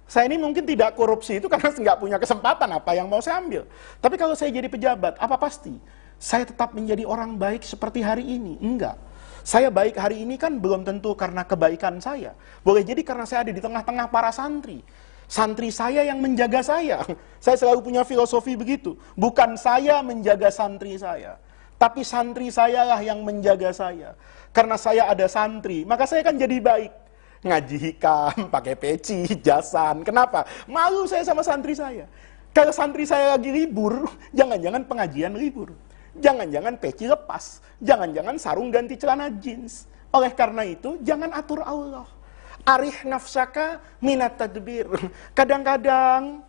Saya ini mungkin tidak korupsi itu karena nggak punya kesempatan apa yang mau saya ambil. Tapi kalau saya jadi pejabat, apa pasti saya tetap menjadi orang baik seperti hari ini? Enggak. Saya baik hari ini kan belum tentu karena kebaikan saya. Boleh jadi karena saya ada di tengah-tengah para santri. Santri saya yang menjaga saya. Saya selalu punya filosofi begitu. Bukan saya menjaga santri saya, tapi santri sayalah yang menjaga saya. Karena saya ada santri, maka saya kan jadi baik. Ngaji hikam, pakai peci, jasan. Kenapa? Malu saya sama santri saya. Kalau santri saya lagi libur, jangan-jangan pengajian libur. Jangan-jangan peci lepas. Jangan-jangan sarung ganti celana jeans. Oleh karena itu, jangan atur Allah. Arih nafsaka minat tadbir. Kadang-kadang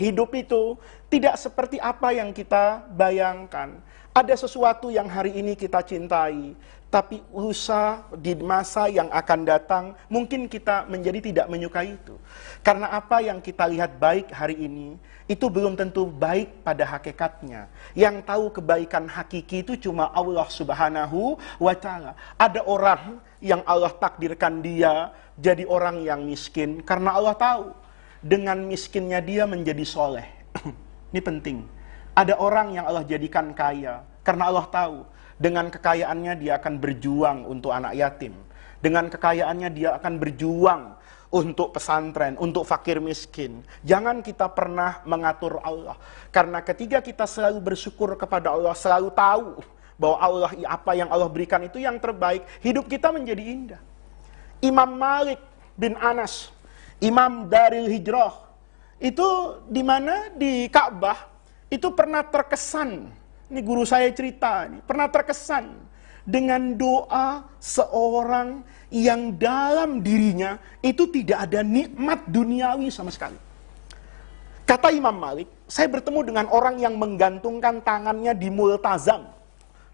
hidup itu tidak seperti apa yang kita bayangkan. Ada sesuatu yang hari ini kita cintai, tapi lusa di masa yang akan datang, mungkin kita menjadi tidak menyukai itu. Karena apa yang kita lihat baik hari ini, itu belum tentu baik pada hakikatnya. Yang tahu kebaikan hakiki itu cuma Allah Subhanahu wa Ta'ala. Ada orang yang Allah takdirkan dia jadi orang yang miskin karena Allah tahu dengan miskinnya dia menjadi soleh. Ini penting. Ada orang yang Allah jadikan kaya karena Allah tahu dengan kekayaannya dia akan berjuang untuk anak yatim. Dengan kekayaannya dia akan berjuang untuk pesantren, untuk fakir miskin. Jangan kita pernah mengatur Allah. Karena ketika kita selalu bersyukur kepada Allah, selalu tahu bahwa Allah, apa yang Allah berikan itu yang terbaik, hidup kita menjadi indah. Imam Malik bin Anas, Imam Daril Hijrah, itu di mana di Ka'bah, itu pernah terkesan, ini guru saya cerita, pernah terkesan dengan doa seorang yang dalam dirinya itu tidak ada nikmat duniawi sama sekali. Kata Imam Malik, saya bertemu dengan orang yang menggantungkan tangannya di multazam.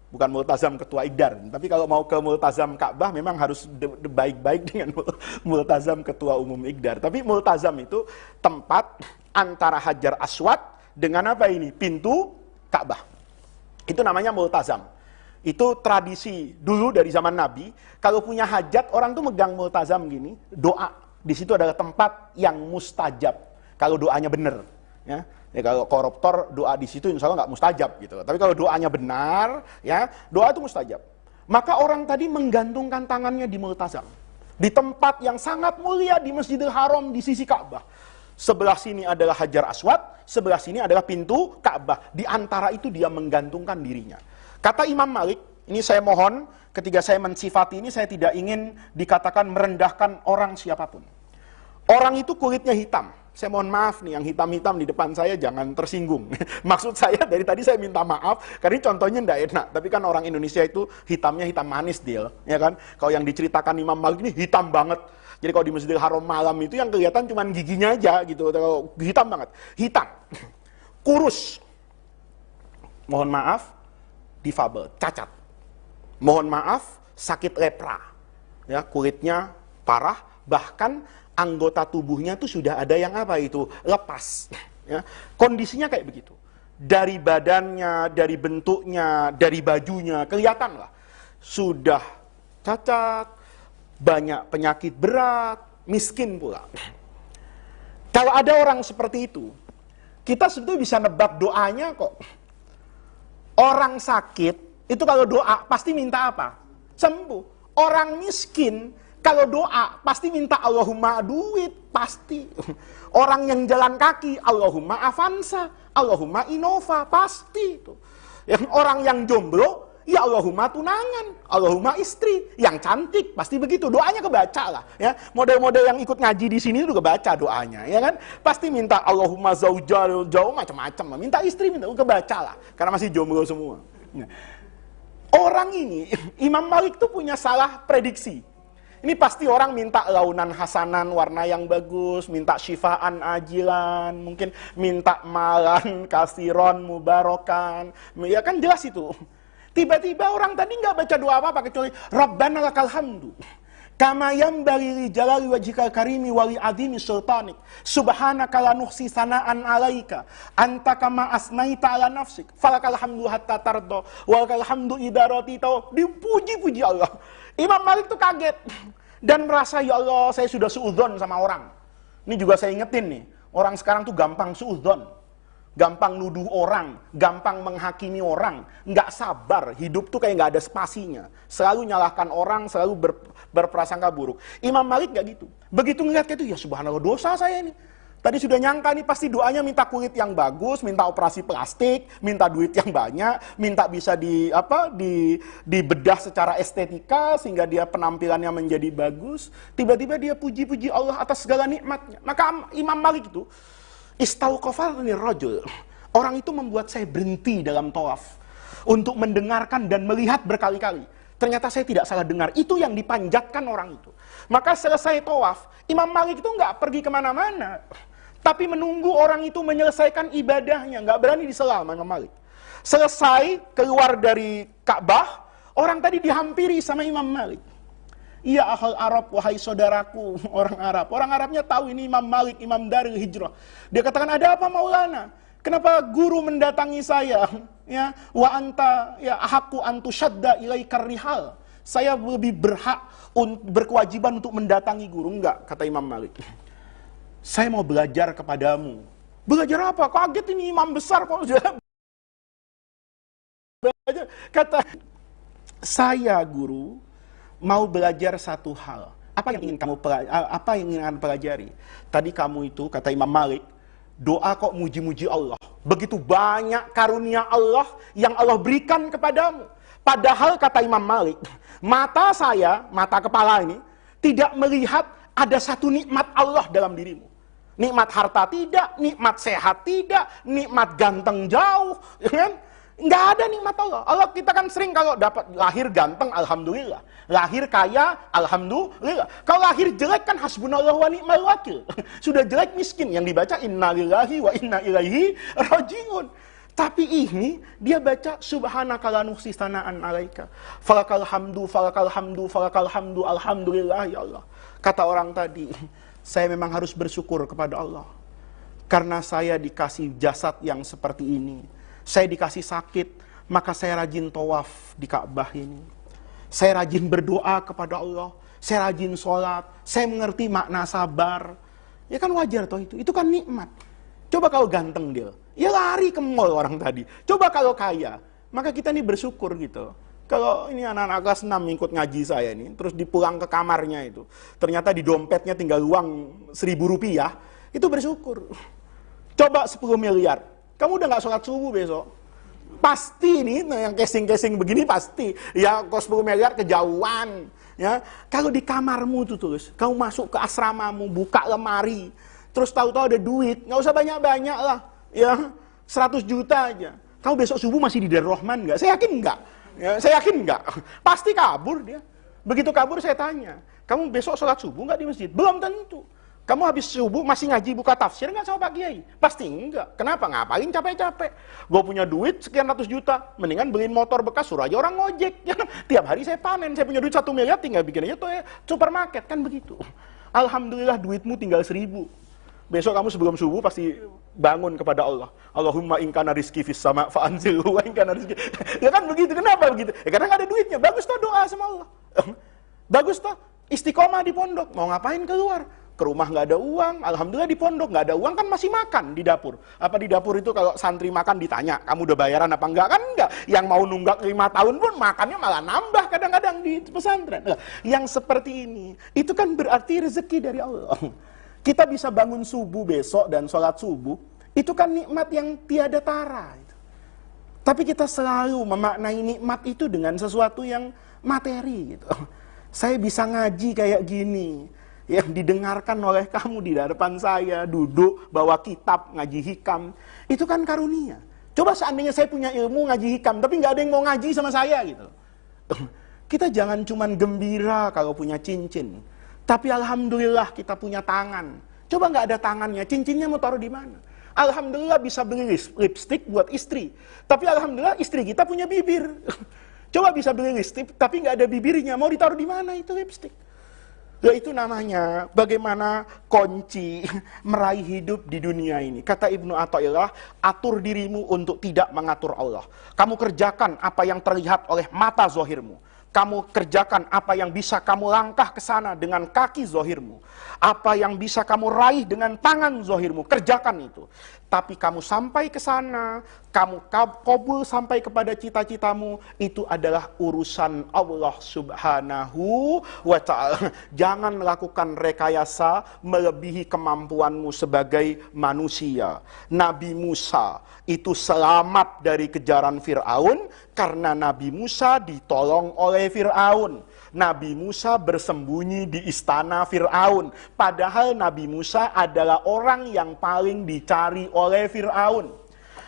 Bukan multazam ketua Igdar, tapi kalau mau ke multazam Ka'bah memang harus baik-baik dengan multazam ketua umum Igdar. Tapi multazam itu tempat antara Hajar Aswad dengan apa ini? Pintu Ka'bah. Itu namanya multazam. Itu tradisi dulu dari zaman Nabi, kalau punya hajat orang tuh megang multazam gini, doa. Di situ adalah tempat yang mustajab kalau doanya benar, ya. Ya, kalau koruptor doa di situ insya Allah nggak mustajab gitu. Tapi kalau doanya benar, ya doa itu mustajab. Maka orang tadi menggantungkan tangannya di multazam, di tempat yang sangat mulia di Masjidil Haram di sisi Ka'bah. Sebelah sini adalah Hajar Aswad, sebelah sini adalah pintu Ka'bah. Di antara itu dia menggantungkan dirinya. Kata Imam Malik, ini saya mohon ketika saya mensifati ini saya tidak ingin dikatakan merendahkan orang siapapun. Orang itu kulitnya hitam. Saya mohon maaf nih, yang hitam-hitam di depan saya jangan tersinggung. Maksud saya dari tadi saya minta maaf, karena contohnya tidak enak. Tapi kan orang Indonesia itu hitamnya hitam manis, Dil. Ya kan? Kalau yang diceritakan Imam Malik ini hitam banget. Jadi kalau di Masjidil Haram malam itu yang kelihatan cuma giginya aja gitu. Kalau hitam banget. Hitam. Kurus. Mohon maaf, difabel, cacat. Mohon maaf, sakit lepra. Ya, kulitnya parah, bahkan anggota tubuhnya tuh sudah ada yang apa itu? Lepas. Ya. Kondisinya kayak begitu. Dari badannya, dari bentuknya, dari bajunya, kelihatan lah. Sudah cacat, banyak penyakit berat, miskin pula. Kalau ada orang seperti itu, kita sebetulnya bisa nebak doanya kok. Orang sakit, itu kalau doa pasti minta apa? Sembuh. Orang miskin, kalau doa, pasti minta Allahumma duit, pasti. Orang yang jalan kaki, Allahumma avanza, Allahumma innova, pasti. Yang orang yang jomblo, ya Allahumma tunangan, Allahumma istri. Yang cantik, pasti begitu. Doanya kebaca lah. Ya. Model-model yang ikut ngaji di sini juga kebaca doanya. Ya kan? Pasti minta Allahumma zaujal, jauh macam-macam. Minta istri, minta kebaca lah. Karena masih jomblo semua. Nah. Orang ini, Imam Malik tuh punya salah prediksi. Ini pasti orang minta launan hasanan, warna yang bagus, minta syifaan ajilan, mungkin minta malan, kasiron, mubarokan. Ya kan jelas itu. Tiba-tiba orang tadi nggak baca doa apa-apa kecuali Rabbana lakal hamdu. Kama yambari li jalali wajhikal karimi wali adhimi sultanik. Subhanaka la nuhsi sana'an alaika. Anta kama asnaita ala nafsik. Falakal hamdu hatta tardo. Walakal hamdu idaroti tau. Dipuji-puji Allah. Imam Malik tuh kaget. Dan merasa, ya Allah, saya sudah suudzon sama orang. Ini juga saya ingetin nih. Orang sekarang tuh gampang suudzon. Gampang nuduh orang, gampang menghakimi orang, nggak sabar, hidup tuh kayak nggak ada spasinya, selalu nyalahkan orang, selalu berprasangka buruk. Imam Malik nggak gitu, begitu ngeliat kayak itu, ya subhanallah dosa saya ini. Tadi sudah nyangka nih pasti doanya minta kulit yang bagus, minta operasi plastik, minta duit yang banyak, minta bisa dibedah secara estetika sehingga dia penampilannya menjadi bagus. Tiba-tiba dia puji-puji Allah atas segala nikmatnya. Maka Imam Malik itu istauqafani rajul. Orang itu membuat saya berhenti dalam tawaf untuk mendengarkan dan melihat berkali-kali. Ternyata saya tidak salah dengar. Itu yang dipanjatkan orang itu. Maka selesai tawaf, Imam Malik itu nggak pergi kemana-mana, tapi menunggu orang itu menyelesaikan ibadahnya. Nggak berani disela Imam Malik. Selesai keluar dari Ka'bah, orang tadi dihampiri sama Imam Malik. Iya ahal Arab, wahai saudaraku orang Arab. Orang Arabnya tahu ini Imam Malik, Imam Darul Hijrah. Dia katakan, ada apa Maulana? Kenapa guru mendatangi saya? Ya, wa anta ya ahaku antu syadda ilaikar rihal. Saya lebih berhak, berkewajiban untuk mendatangi guru. Enggak, kata Imam Malik. Saya mau belajar kepadamu. Belajar apa? Kaget ini imam besar kok. Belajar. Kata, saya guru mau belajar satu hal. Apa yang ingin kamu pelajari? Tadi kamu itu, kata Imam Malik, doa kok muji-muji Allah. Begitu banyak karunia Allah yang Allah berikan kepadamu. Padahal kata Imam Malik, mata saya, mata kepala ini, tidak melihat ada satu nikmat Allah dalam dirimu. Nikmat harta tidak, nikmat sehat tidak, nikmat ganteng jauh, kan? Nggak ada nikmat Allah. Allah kita kan sering kalau dapat lahir ganteng, alhamdulillah. Lahir kaya, alhamdulillah. Kalau lahir jelek kan hasbunallahu wa ni'mal wakil. Sudah jelek miskin, yang dibaca innalillahi wa inna ilaihi rajiun. Tapi ini dia baca subhanaka la nuhsi sana'an alaika. Falakal hamdu, falakal hamdu, falakal hamdu, alhamdulillah ya Allah. Kata orang tadi, saya memang harus bersyukur kepada Allah. Karena saya dikasih jasad yang seperti ini. Saya dikasih sakit, maka saya rajin tawaf di Ka'bah ini. Saya rajin berdoa kepada Allah. Saya rajin sholat. Saya mengerti makna sabar. Ya kan wajar toh itu. Itu kan nikmat. Coba kalau ganteng dia, ya lari ke mall orang tadi. Coba kalau kaya, maka kita ini bersyukur gitu. Kalau ini anak-anak kelas 6 ikut ngaji saya ini, terus dipulang ke kamarnya itu, ternyata di dompetnya tinggal uang 1.000 rupiah, itu bersyukur. Coba 10 miliar. Kamu udah gak sholat subuh besok? Pasti nih, yang casing-casing begini pasti. Ya, kos 10 miliar kejauhan. Ya, kalau di kamarmu tuh terus, kamu masuk ke asramamu, buka lemari, terus tahu-tahu ada duit, nggak usah banyak-banyak lah. Ya, 100 juta aja. Kamu besok subuh masih di Darul Rahman nggak? Saya yakin nggak. Ya, saya yakin nggak. Pasti kabur dia. Begitu kabur saya tanya, kamu besok sholat subuh nggak di masjid? Belum tentu. Kamu habis subuh masih ngaji buka tafsir nggak sama Pak Kiai? Pasti enggak. Kenapa? Ngapain capek-capek? Gue punya duit sekian ratus juta, mendingan beliin motor bekas, suruh aja orang ngojek. Tiap hari saya panen, saya punya duit 1 miliar, tinggal bikin aja tuh ya supermarket, kan begitu. Alhamdulillah duitmu tinggal 1.000. Besok kamu sebelum subuh pasti bangun kepada Allah. Allahumma in kana rizki fis sama fa anzilhu wa in kana rizki. Ya kan begitu. Kenapa begitu? Ya karena nggak ada duitnya. Bagus toh doa sama Allah. Bagus toh istiqomah di pondok. Mau ngapain keluar? Ke rumah nggak ada uang, alhamdulillah di pondok nggak ada uang kan masih makan di dapur. Apa di dapur itu kalau santri makan ditanya, kamu udah bayaran apa enggak? Kan enggak. Yang mau nunggak 5 tahun pun makannya malah nambah kadang-kadang di pesantren. Nah, yang seperti ini, itu kan berarti rezeki dari Allah. Kita bisa bangun subuh besok dan sholat subuh, itu kan nikmat yang tiada tara. Tapi kita selalu memaknai nikmat itu dengan sesuatu yang materi gitu. Saya bisa ngaji kayak gini, yang didengarkan oleh kamu di depan saya, duduk, bawa kitab, ngaji hikam. Itu kan karunia. Coba seandainya saya punya ilmu ngaji hikam, tapi nggak ada yang mau ngaji sama saya gitu. Kita jangan cuman gembira kalau punya cincin. Tapi alhamdulillah kita punya tangan. Coba nggak ada tangannya, cincinnya mau taruh di mana? Alhamdulillah bisa beli lipstick buat istri. Tapi alhamdulillah istri kita punya bibir. Coba bisa beli lipstick, tapi nggak ada bibirnya, mau ditaruh di mana itu lipstick? Ya itu namanya bagaimana kunci meraih hidup di dunia ini. Kata Ibnu Athaillah, atur dirimu untuk tidak mengatur Allah. Kamu kerjakan apa yang terlihat oleh mata zohirmu. Kamu kerjakan apa yang bisa kamu langkah ke sana dengan kaki zohirmu. Apa yang bisa kamu raih dengan tangan zohirmu, kerjakan itu. Tapi kamu sampai ke sana, kamu kabul sampai kepada cita-citamu, itu adalah urusan Allah Subhanahu wa ta'ala. Jangan melakukan rekayasa melebihi kemampuanmu sebagai manusia. Nabi Musa itu selamat dari kejaran Fir'aun karena Nabi Musa ditolong oleh Fir'aun. Nabi Musa bersembunyi di istana Fir'aun. Padahal Nabi Musa adalah orang yang paling dicari oleh Fir'aun.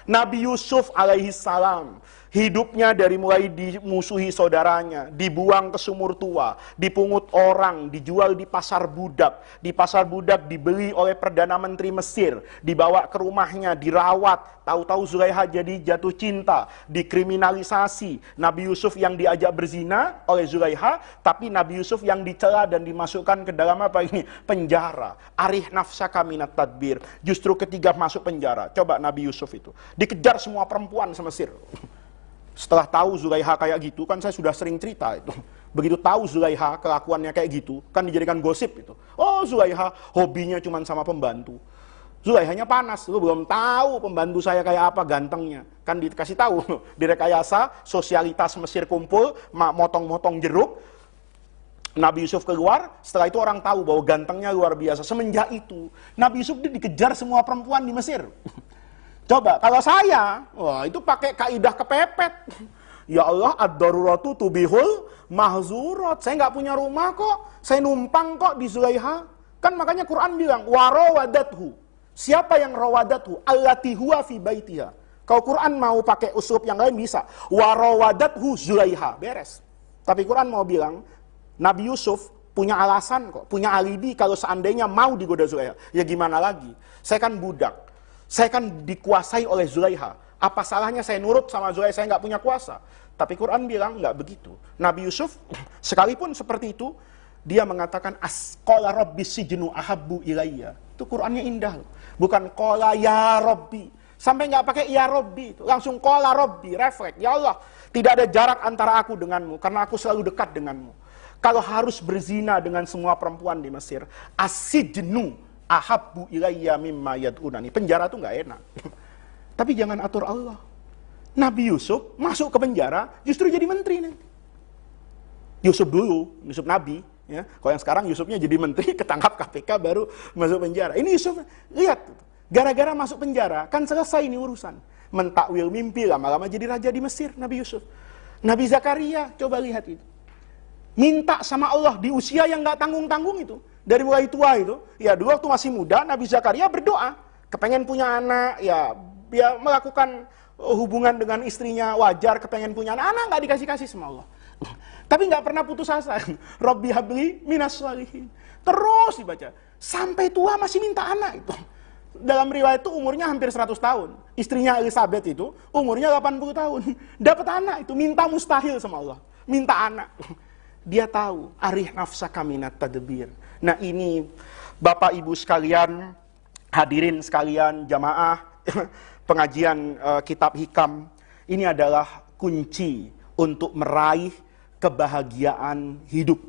Nabi Yusuf alaihissalam, hidupnya dari mulai dimusuhi saudaranya, dibuang ke sumur tua, dipungut orang, dijual di pasar budak. Di pasar budak dibeli oleh Perdana Menteri Mesir, dibawa ke rumahnya, dirawat. Tahu-tahu Zulaikha jadi jatuh cinta, dikriminalisasi. Nabi Yusuf yang diajak berzina oleh Zulaikha, tapi Nabi Yusuf yang dicela dan dimasukkan ke dalam apa ini? Penjara. Arih nafsaka minat tadbir. Justru ketika masuk penjara, coba Nabi Yusuf itu dikejar semua perempuan semesir. Setelah tahu Zulaikha kayak gitu, kan saya sudah sering cerita itu. Begitu tahu Zulaikha kelakuannya kayak gitu, kan dijadikan gosip itu. Oh, Zulaikha hobinya cuma sama pembantu. Zulaikhanya panas, lu belum tahu pembantu saya kayak apa gantengnya. Kan dikasih tahu, direkayasa, sosialitas Mesir kumpul, motong-motong jeruk. Nabi Yusuf keluar, setelah itu orang tahu bahwa gantengnya luar biasa. Semenjak itu, Nabi Yusuf dikejar semua perempuan di Mesir. Coba, kalau saya, wah itu pakai kaidah kepepet. Ya Allah, ad-daruratu tubihul mahzurat. Saya nggak punya rumah kok, saya numpang kok di Zulaikha. Kan makanya Quran bilang, warawadathu. Siapa yang rawadathu? Allati huwa fi baitiha. Kalau Quran mau pakai uslub yang lain bisa. Warawadathu Zulaikha, beres. Tapi Quran mau bilang, Nabi Yusuf punya alasan kok, punya alibi kalau seandainya mau digoda Zulaikha. Ya gimana lagi? Saya kan budak. Saya kan dikuasai oleh Zulaikha. Apa salahnya saya nurut sama Zulaikha, saya nggak punya kuasa. Tapi Quran bilang nggak begitu. Nabi Yusuf sekalipun seperti itu, dia mengatakan asqala rabbis sijnu ahabbu ilayya. Itu Qurannya indah loh. Bukan qala ya rabbi. Sampai nggak pakai ya rabbi itu, langsung qala rabbi, refleks. Ya Allah, tidak ada jarak antara aku denganmu karena aku selalu dekat denganmu. Kalau harus berzina dengan semua perempuan di Mesir, asijnu ahabbu ilayya mimma yad'unani. Penjara tuh nggak enak. Tapi jangan atur Allah. Nabi Yusuf masuk ke penjara justru jadi menteri nanti. Yusuf dulu, Yusuf Nabi, ya. Kalau yang sekarang Yusufnya jadi menteri, ketangkap KPK baru masuk penjara. Ini Yusuf, lihat, gara-gara masuk penjara kan selesai ini urusan. Mentakwil mimpi, lama-lama jadi raja di Mesir, Nabi Yusuf. Nabi Zakaria, coba lihat itu. Minta sama Allah di usia yang nggak tanggung-tanggung itu. Dari mulai tua itu, ya dulu waktu masih muda, Nabi Zakaria berdoa. Kepengen punya anak, ya melakukan hubungan dengan istrinya wajar, kepengen punya anak nggak dikasih-kasih sama Allah. Tapi nggak pernah putus asa. Rabbi habli minas shalihin. Terus dibaca. Sampai tua masih minta anak itu. Dalam riwayat itu umurnya hampir 100 tahun. Istrinya Elizabeth itu umurnya 80 tahun. Dapat anak itu, minta mustahil sama Allah. Minta anak. Dia tahu, arih nafsaka minat tadbir. Nah ini Bapak Ibu sekalian, hadirin sekalian, jamaah, pengajian kitab hikam. Ini adalah kunci untuk meraih kebahagiaan hidup.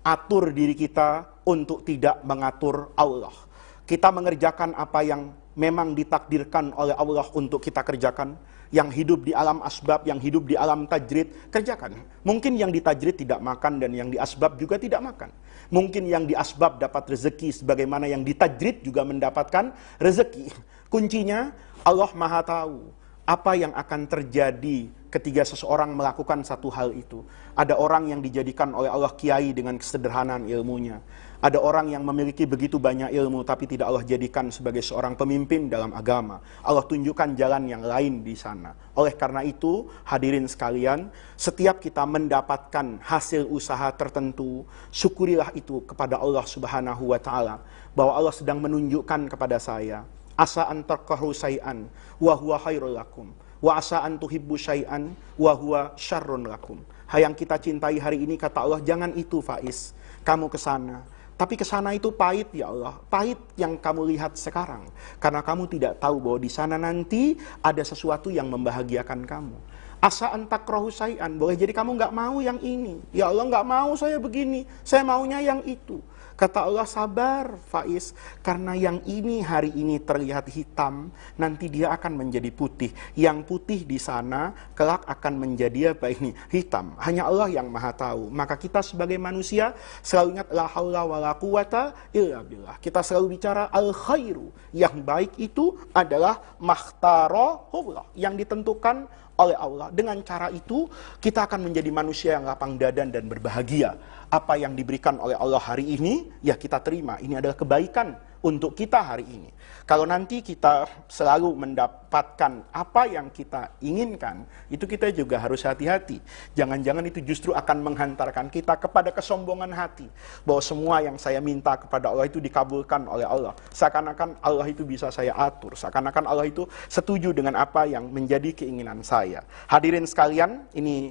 Atur diri kita untuk tidak mengatur Allah. Kita mengerjakan apa yang memang ditakdirkan oleh Allah untuk kita kerjakan. Yang hidup di alam asbab, yang hidup di alam tajrid, kerjakan. Mungkin yang di tajrid tidak makan dan yang di asbab juga tidak makan. Mungkin yang di asbab dapat rezeki sebagaimana yang di tajrid juga mendapatkan rezeki. Kuncinya Allah Maha tahu apa yang akan terjadi ketika seseorang melakukan satu hal itu. Ada orang yang dijadikan oleh Allah kiai dengan kesederhanaan ilmunya. Ada orang yang memiliki begitu banyak ilmu tapi tidak Allah jadikan sebagai seorang pemimpin dalam agama. Allah tunjukkan jalan yang lain di sana. Oleh karena itu, hadirin sekalian, setiap kita mendapatkan hasil usaha tertentu, syukurilah itu kepada Allah Subhanahu wa taala bahwa Allah sedang menunjukkan kepada saya, asa an takrahu syai'an wa huwa khairul lakum wa asa an tuhibbu syai'an wa huwa syarrun lakum. Yang kita cintai hari ini, kata Allah, jangan itu Faiz. kamu ke sana. Tapi ke sana itu pahit ya Allah. Pahit yang kamu lihat sekarang. Karena kamu tidak tahu bahwa di sana nanti ada sesuatu yang membahagiakan kamu. Asa antakrahu syai'an, boleh jadi kamu nggak mau yang ini. Ya Allah, nggak mau saya begini, saya maunya yang itu. Kata Allah, sabar Faiz, karena yang ini hari ini terlihat hitam, nanti dia akan menjadi putih. Yang putih di sana kelak akan menjadi apa ini? Hitam. Hanya Allah yang Maha tahu. Maka kita sebagai manusia selalu ingat la haula wala quwata illa billah. Kita selalu bicara al khairu. Yang baik itu adalah makhtarahullah, yang ditentukan oleh Allah. Dengan cara itu kita akan menjadi manusia yang lapang dada dan berbahagia. Apa yang diberikan oleh Allah hari ini, ya kita terima. Ini adalah kebaikan untuk kita hari ini. Kalau nanti kita selalu mendapatkan apa yang kita inginkan, itu kita juga harus hati-hati. Jangan-jangan itu justru akan menghantarkan kita kepada kesombongan hati. Bahwa semua yang saya minta kepada Allah itu dikabulkan oleh Allah. Seakan-akan Allah itu bisa saya atur. Seakan-akan Allah itu setuju dengan apa yang menjadi keinginan saya. Hadirin sekalian, ini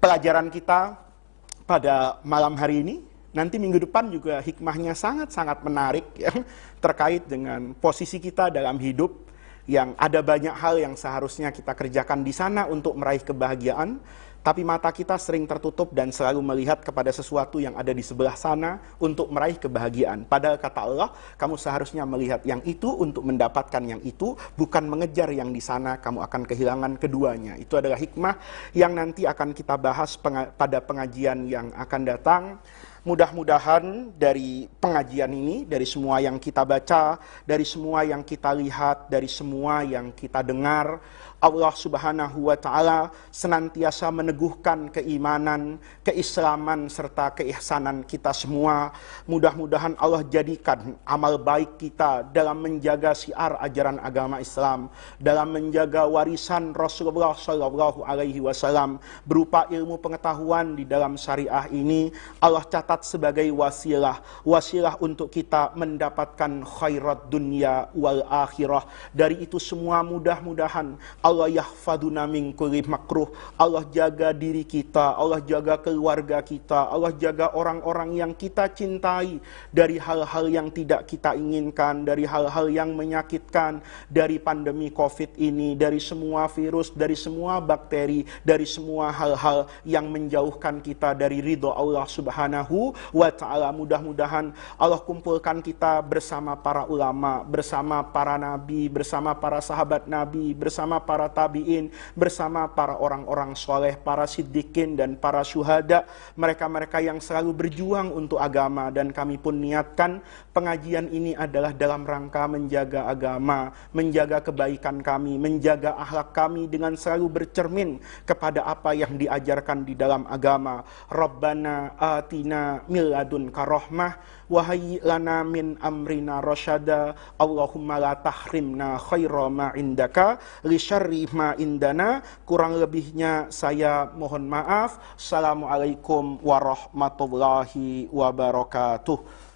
pelajaran kita pada malam hari ini. Nanti minggu depan juga hikmahnya sangat-sangat menarik ya, terkait dengan posisi kita dalam hidup, yang ada banyak hal yang seharusnya kita kerjakan di sana untuk meraih kebahagiaan, tapi mata kita sering tertutup dan selalu melihat kepada sesuatu yang ada di sebelah sana untuk meraih kebahagiaan. Padahal kata Allah, kamu seharusnya melihat yang itu untuk mendapatkan yang itu, bukan mengejar yang di sana, kamu akan kehilangan keduanya. Itu adalah hikmah yang nanti akan kita bahas pada pengajian yang akan datang. Mudah-mudahan dari pengajian ini, dari semua yang kita baca, dari semua yang kita lihat, dari semua yang kita dengar, Allah Subhanahu wa Ta'ala senantiasa meneguhkan keimanan, keislaman, serta keihsanan kita semua. Mudah-mudahan Allah jadikan amal baik kita dalam menjaga syiar ajaran agama Islam, dalam menjaga warisan Rasulullah Shallallahu Alaihi Wasallam berupa ilmu pengetahuan di dalam syariah ini. Allah catat sebagai wasilah untuk kita mendapatkan khairat dunia wal akhirah. Dari itu semua mudah-mudahan Allah yahfaduna min kulli makruh. Allah jaga diri kita, Allah jaga keluarga kita, Allah jaga orang-orang yang kita cintai dari hal-hal yang tidak kita inginkan, dari hal-hal yang menyakitkan, dari pandemi Covid ini, dari semua virus, dari semua bakteri, dari semua hal-hal yang menjauhkan kita dari ridho Allah Subhanahu wa Ta'ala. Mudah-mudahan Allah kumpulkan kita bersama para ulama, bersama para nabi, bersama para sahabat nabi, bersama para tabi'in, bersama para orang-orang soleh, para siddiqin dan para syuhada, mereka-mereka yang selalu berjuang untuk agama. Dan kami pun niatkan pengajian ini adalah dalam rangka menjaga agama, menjaga kebaikan kami, menjaga akhlak kami dengan selalu bercermin kepada apa yang diajarkan di dalam agama. Rabbana atina min ladunka rahmah wa hayyi lana min amrina rasyada. Allahumma la tahrimna khaira ma indaka li syarri ma indana. Kurang lebihnya saya mohon maaf. Assalamualaikum warahmatullahi wabarakatuh.